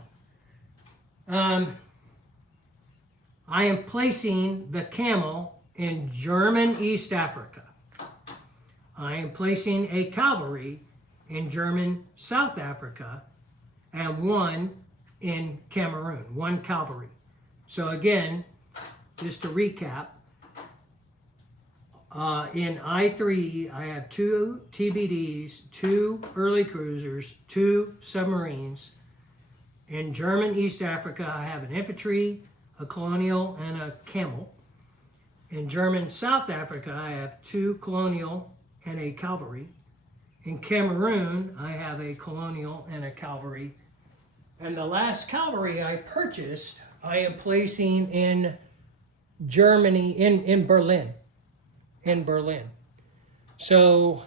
I am placing the Camel in German East Africa. I am placing a cavalry in German South Africa and 1 in Cameroon, 1 cavalry. So again, just to recap, in I-3, I have 2 TBDs, 2 early cruisers, 2 submarines. In German East Africa, I have an infantry, a colonial, and a camel. In German South Africa, I have 2 colonial and a cavalry. In Cameroon, I have a colonial and a cavalry. And the last cavalry I purchased, I am placing in Germany, in Berlin. In Berlin. So,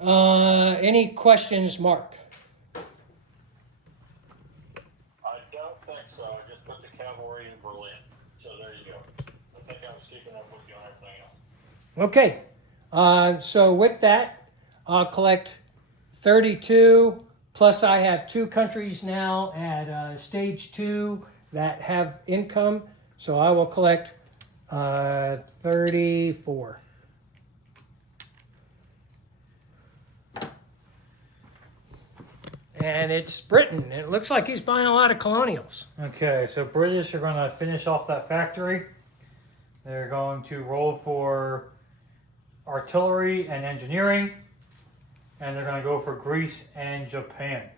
any questions, Mark? I don't think so. I just put the cavalry in Berlin. So there you go. I think I was keeping up with you on everything else. Okay. So with that, I'll collect 32, plus I have 2 countries now at stage 2 that have income. So I will collect 34. And it's Britain. It looks like he's buying a lot of colonials. Okay, so British are going to finish off that factory. They're going to roll for artillery and engineering. And they're going to go for Greece and Japan.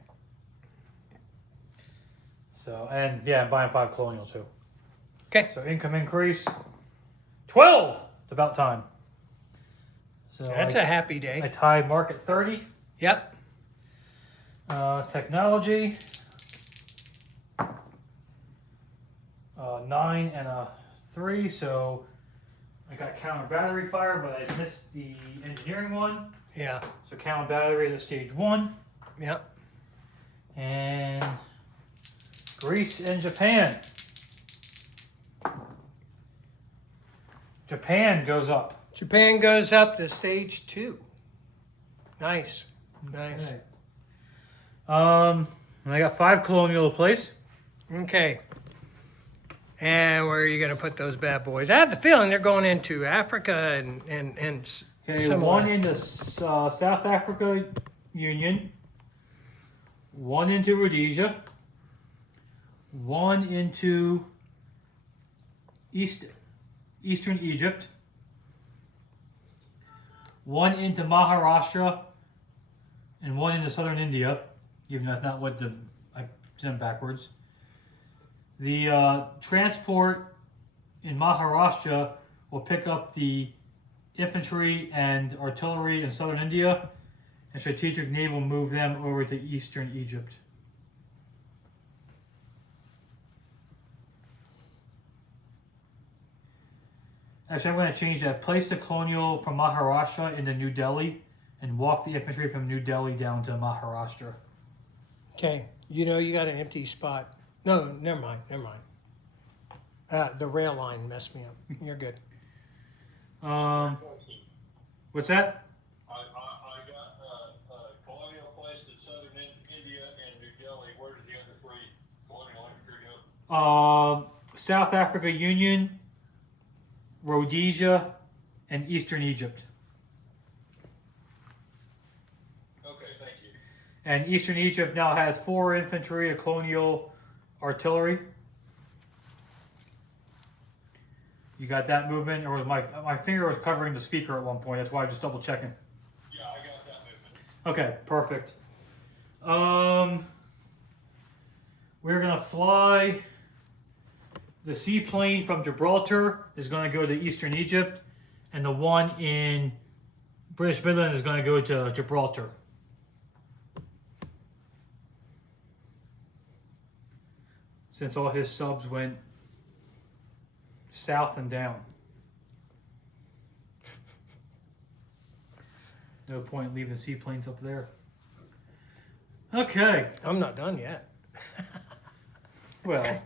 So, and yeah, buying 5 colonial too. Okay. So income increase 12. It's about time. So That's a happy I day. tied Mark at 30. Yep. Technology 9 and a 3. So I got counter battery fire, but I missed the engineering one. Yeah. So counter battery is at stage 1. Yep. And Greece and Japan. Japan goes up. Japan goes up to stage 2. Nice. Nice. Okay. And I got 5 colonial to place. Okay. And where are you going to put those bad boys? I have the feeling they're going into Africa and Okay, similar. 1 into South Africa Union, 1 into Rhodesia, 1 into Eastern Egypt, 1 into Maharashtra, and 1 into Southern India, even though that's not what I sent backwards. The transport in Maharashtra will pick up the infantry and artillery in Southern India, and strategic naval will move them over to Eastern Egypt. Actually, I'm going to change that. Place the colonial from Maharashtra into New Delhi and walk the infantry from New Delhi down to Maharashtra. Okay. You know you got an empty spot. No, never mind. The rail line messed me up. You're good. What's that? I got a colonial place in southern India and New Delhi. Where did the other three colonial infantry go? South Africa Union, Rhodesia, and Eastern Egypt. Okay, thank you. And Eastern Egypt now has 4 infantry, a colonial artillery. You got that movement, or was my finger was covering the speaker at one point? That's why I'm just double checking. Yeah, I got that movement. Okay, perfect. We're gonna fly. The seaplane from Gibraltar is gonna go to Eastern Egypt, and the one in British Midland is gonna go to Gibraltar. Since all his subs went south and down. No point leaving seaplanes up there. Okay. I'm not done yet. Well,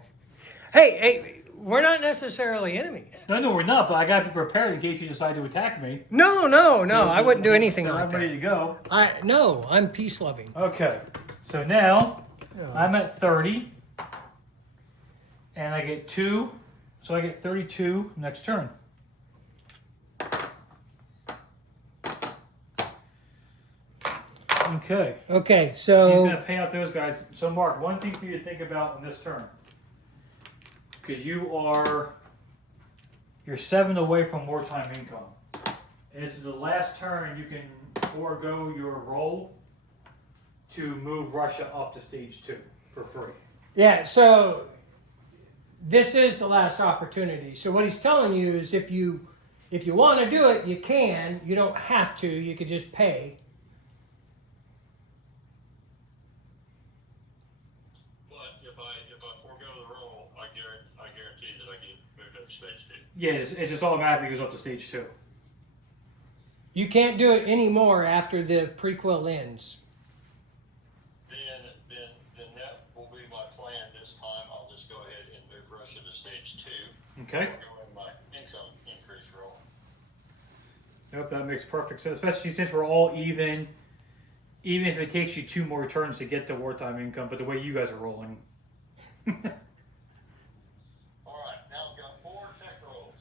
Hey, we're not necessarily enemies. no, we're not, but I gotta be prepared in case you decide to attack me. No, I wouldn't do anything So like I'm ready that. to go. I'm peace loving. Okay. So now Yeah. I'm at 30. And I get 2. So I get 32 next turn. Okay. Okay, He's so gonna pay out those guys. So Mark, one thing for you to think about on this turn. Because you're 7 away from wartime income. And this is the last turn you can forego your roll to move Russia up to stage 2 for free. yeah, so this is the last opportunity. So what he's telling you is if you want to do it, you can. You don't have to. You could just pay. But if I forego the roll, I guarantee that I get moved up to stage 2. Yeah, it just automatically goes up to stage 2. You can't do it anymore after the prequel ends. Then that will be my plan this time. I'll just go ahead and move Russia to stage 2. Okay. I'll go in my income increase roll. Yep, that makes perfect sense. Especially since we're all even if it takes you 2 more turns to get to wartime income, but the way you guys are rolling. All right, now I've got 4 tech rolls.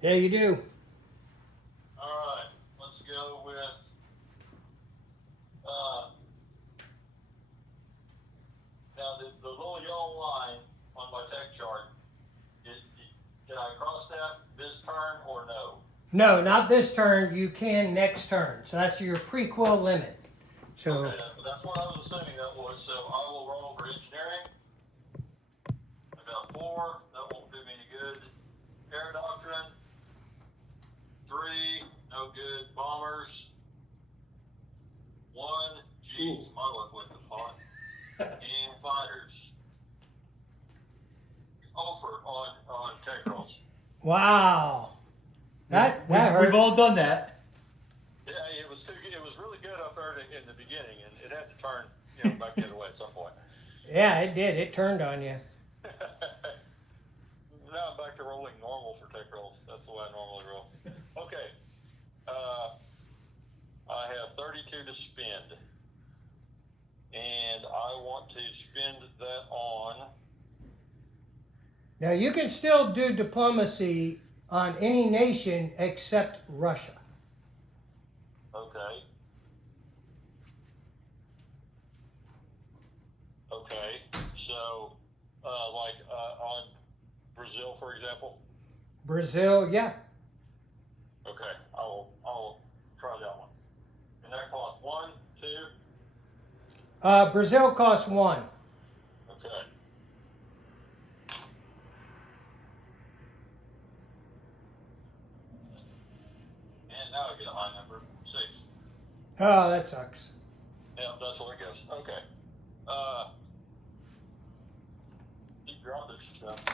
Yeah, you do. All right, let's go with now the little yellow line on my tech chart. Can I cross that this turn or no? No, not this turn. You can next turn. So that's your prequel limit. So Okay, that's what I was assuming that was. So I will roll for engineering. I got 4. That won't do me any good. Air doctrine. 3. No good. Bombers. 1. Jeez, my luck went to pot. And fighters. Offer on tech rolls. wow, that hurts. We've all done that. Yeah, it was really good up there in the beginning, and it had to turn back the other way at some point. Yeah, it did. It turned on you. Now I'm back to rolling normal for tech rolls. That's the way I normally roll. Okay. I have 32 to spend. And I want to spend that on... Now you can still do diplomacy on any nation except Russia. Okay. Okay. So, on Brazil, for example? Brazil, yeah. Okay. I'll try that one. And that costs 1, 2... Brazil costs 1. Okay. And now I get a high number, 6. Oh, that sucks. Yeah, that's what I guess. Okay. Keep your other stuff.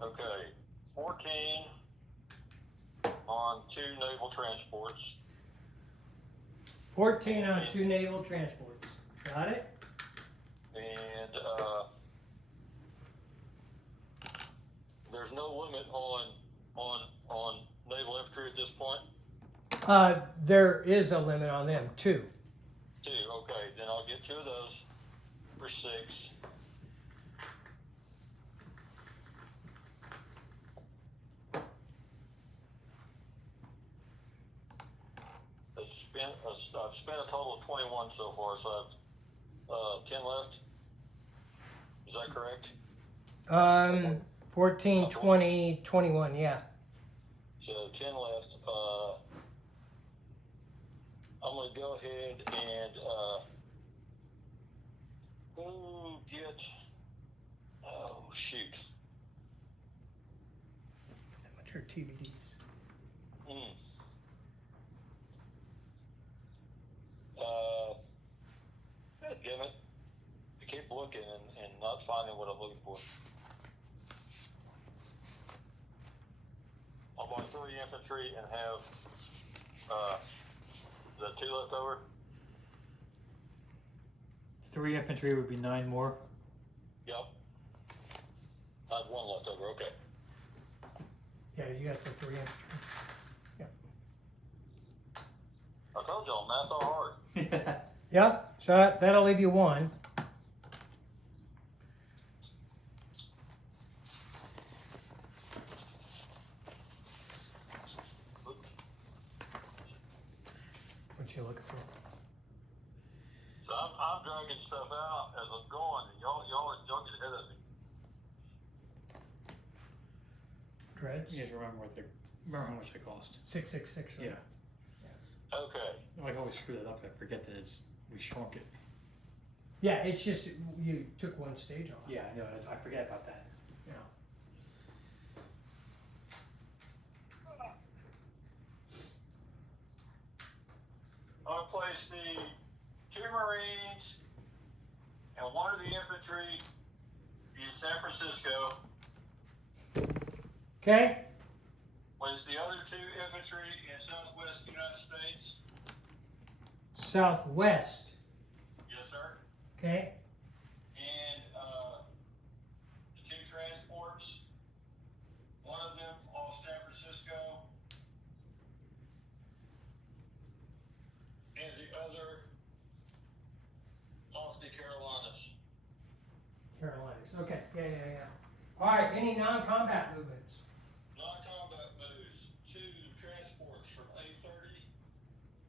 Okay. 14. on 2 naval transports. 14 on 2 naval transports. Got it? And there's no limit on naval infantry at this point. There is a limit on them, 2. 2, okay. Then I'll get 2 of those for 6. I've spent a total of 21 so far, so I've 10 left. Is that correct? 14, 20, 21, yeah. So 10 left. I'm going to go ahead and get. Oh, shoot. What's your TBDs? Damn it. I keep looking and not finding what I'm looking for. I'll buy 3 infantry and have the 2 left over. 3 infantry would be 9 more. Yep. I have 1 left over, okay. Yeah, you got the 3 infantry. I told y'all, math are hard. Yeah, so that'll leave you 1. What you looking for? So I'm dragging stuff out as I'm going, and y'all get ahead of me. Dreads? You guys remember how much they cost? 666, right? Yeah. Okay. I always screw that up. I forget that we shrunk it. Yeah, it's just you took 1 stage off. Yeah, I know. I forget about that. Yeah. I'll place the 2 Marines and 1 of the infantry in San Francisco. Okay. Place the other 2 infantry in Southwest United States. Southwest. Yes, sir. Okay. And the 2 transports, 1 of them off San Francisco, and the other off the Carolinas. Carolinas. Okay. Yeah. All right. Any non-combat movements? Non-combat moves, 2 transports from A30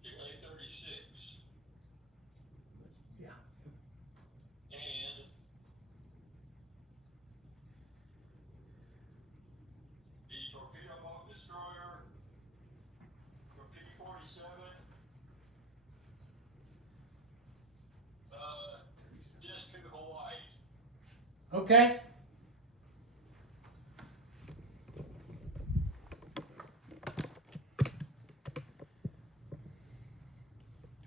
to A36. Yeah. And the torpedo boat destroyer from P-47, just to Hawaii. Okay.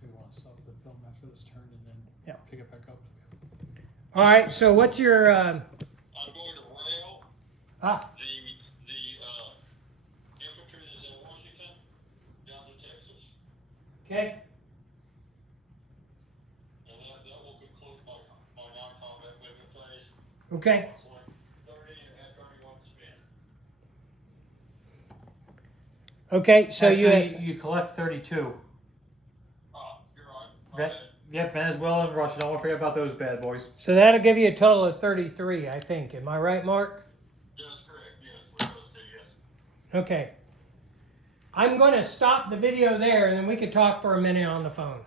Do we want to stop the film after this turn and then pick it back up? All right. So what's your? I'm going to rail the infantry that's in Washington down to Texas. Okay. And that will conclude my non-combat movement phase. Okay. 30 and 31 to spend. Okay. So Actually, you collect 32. You're right. Yep, Venezuela and Russia. Don't forget about those bad boys. So that'll give you a total of 33, I think. Am I right, Mark? That's correct. Yes, with those 2, yes. Okay. I'm going to stop the video there, and then we can talk for a minute on the phone.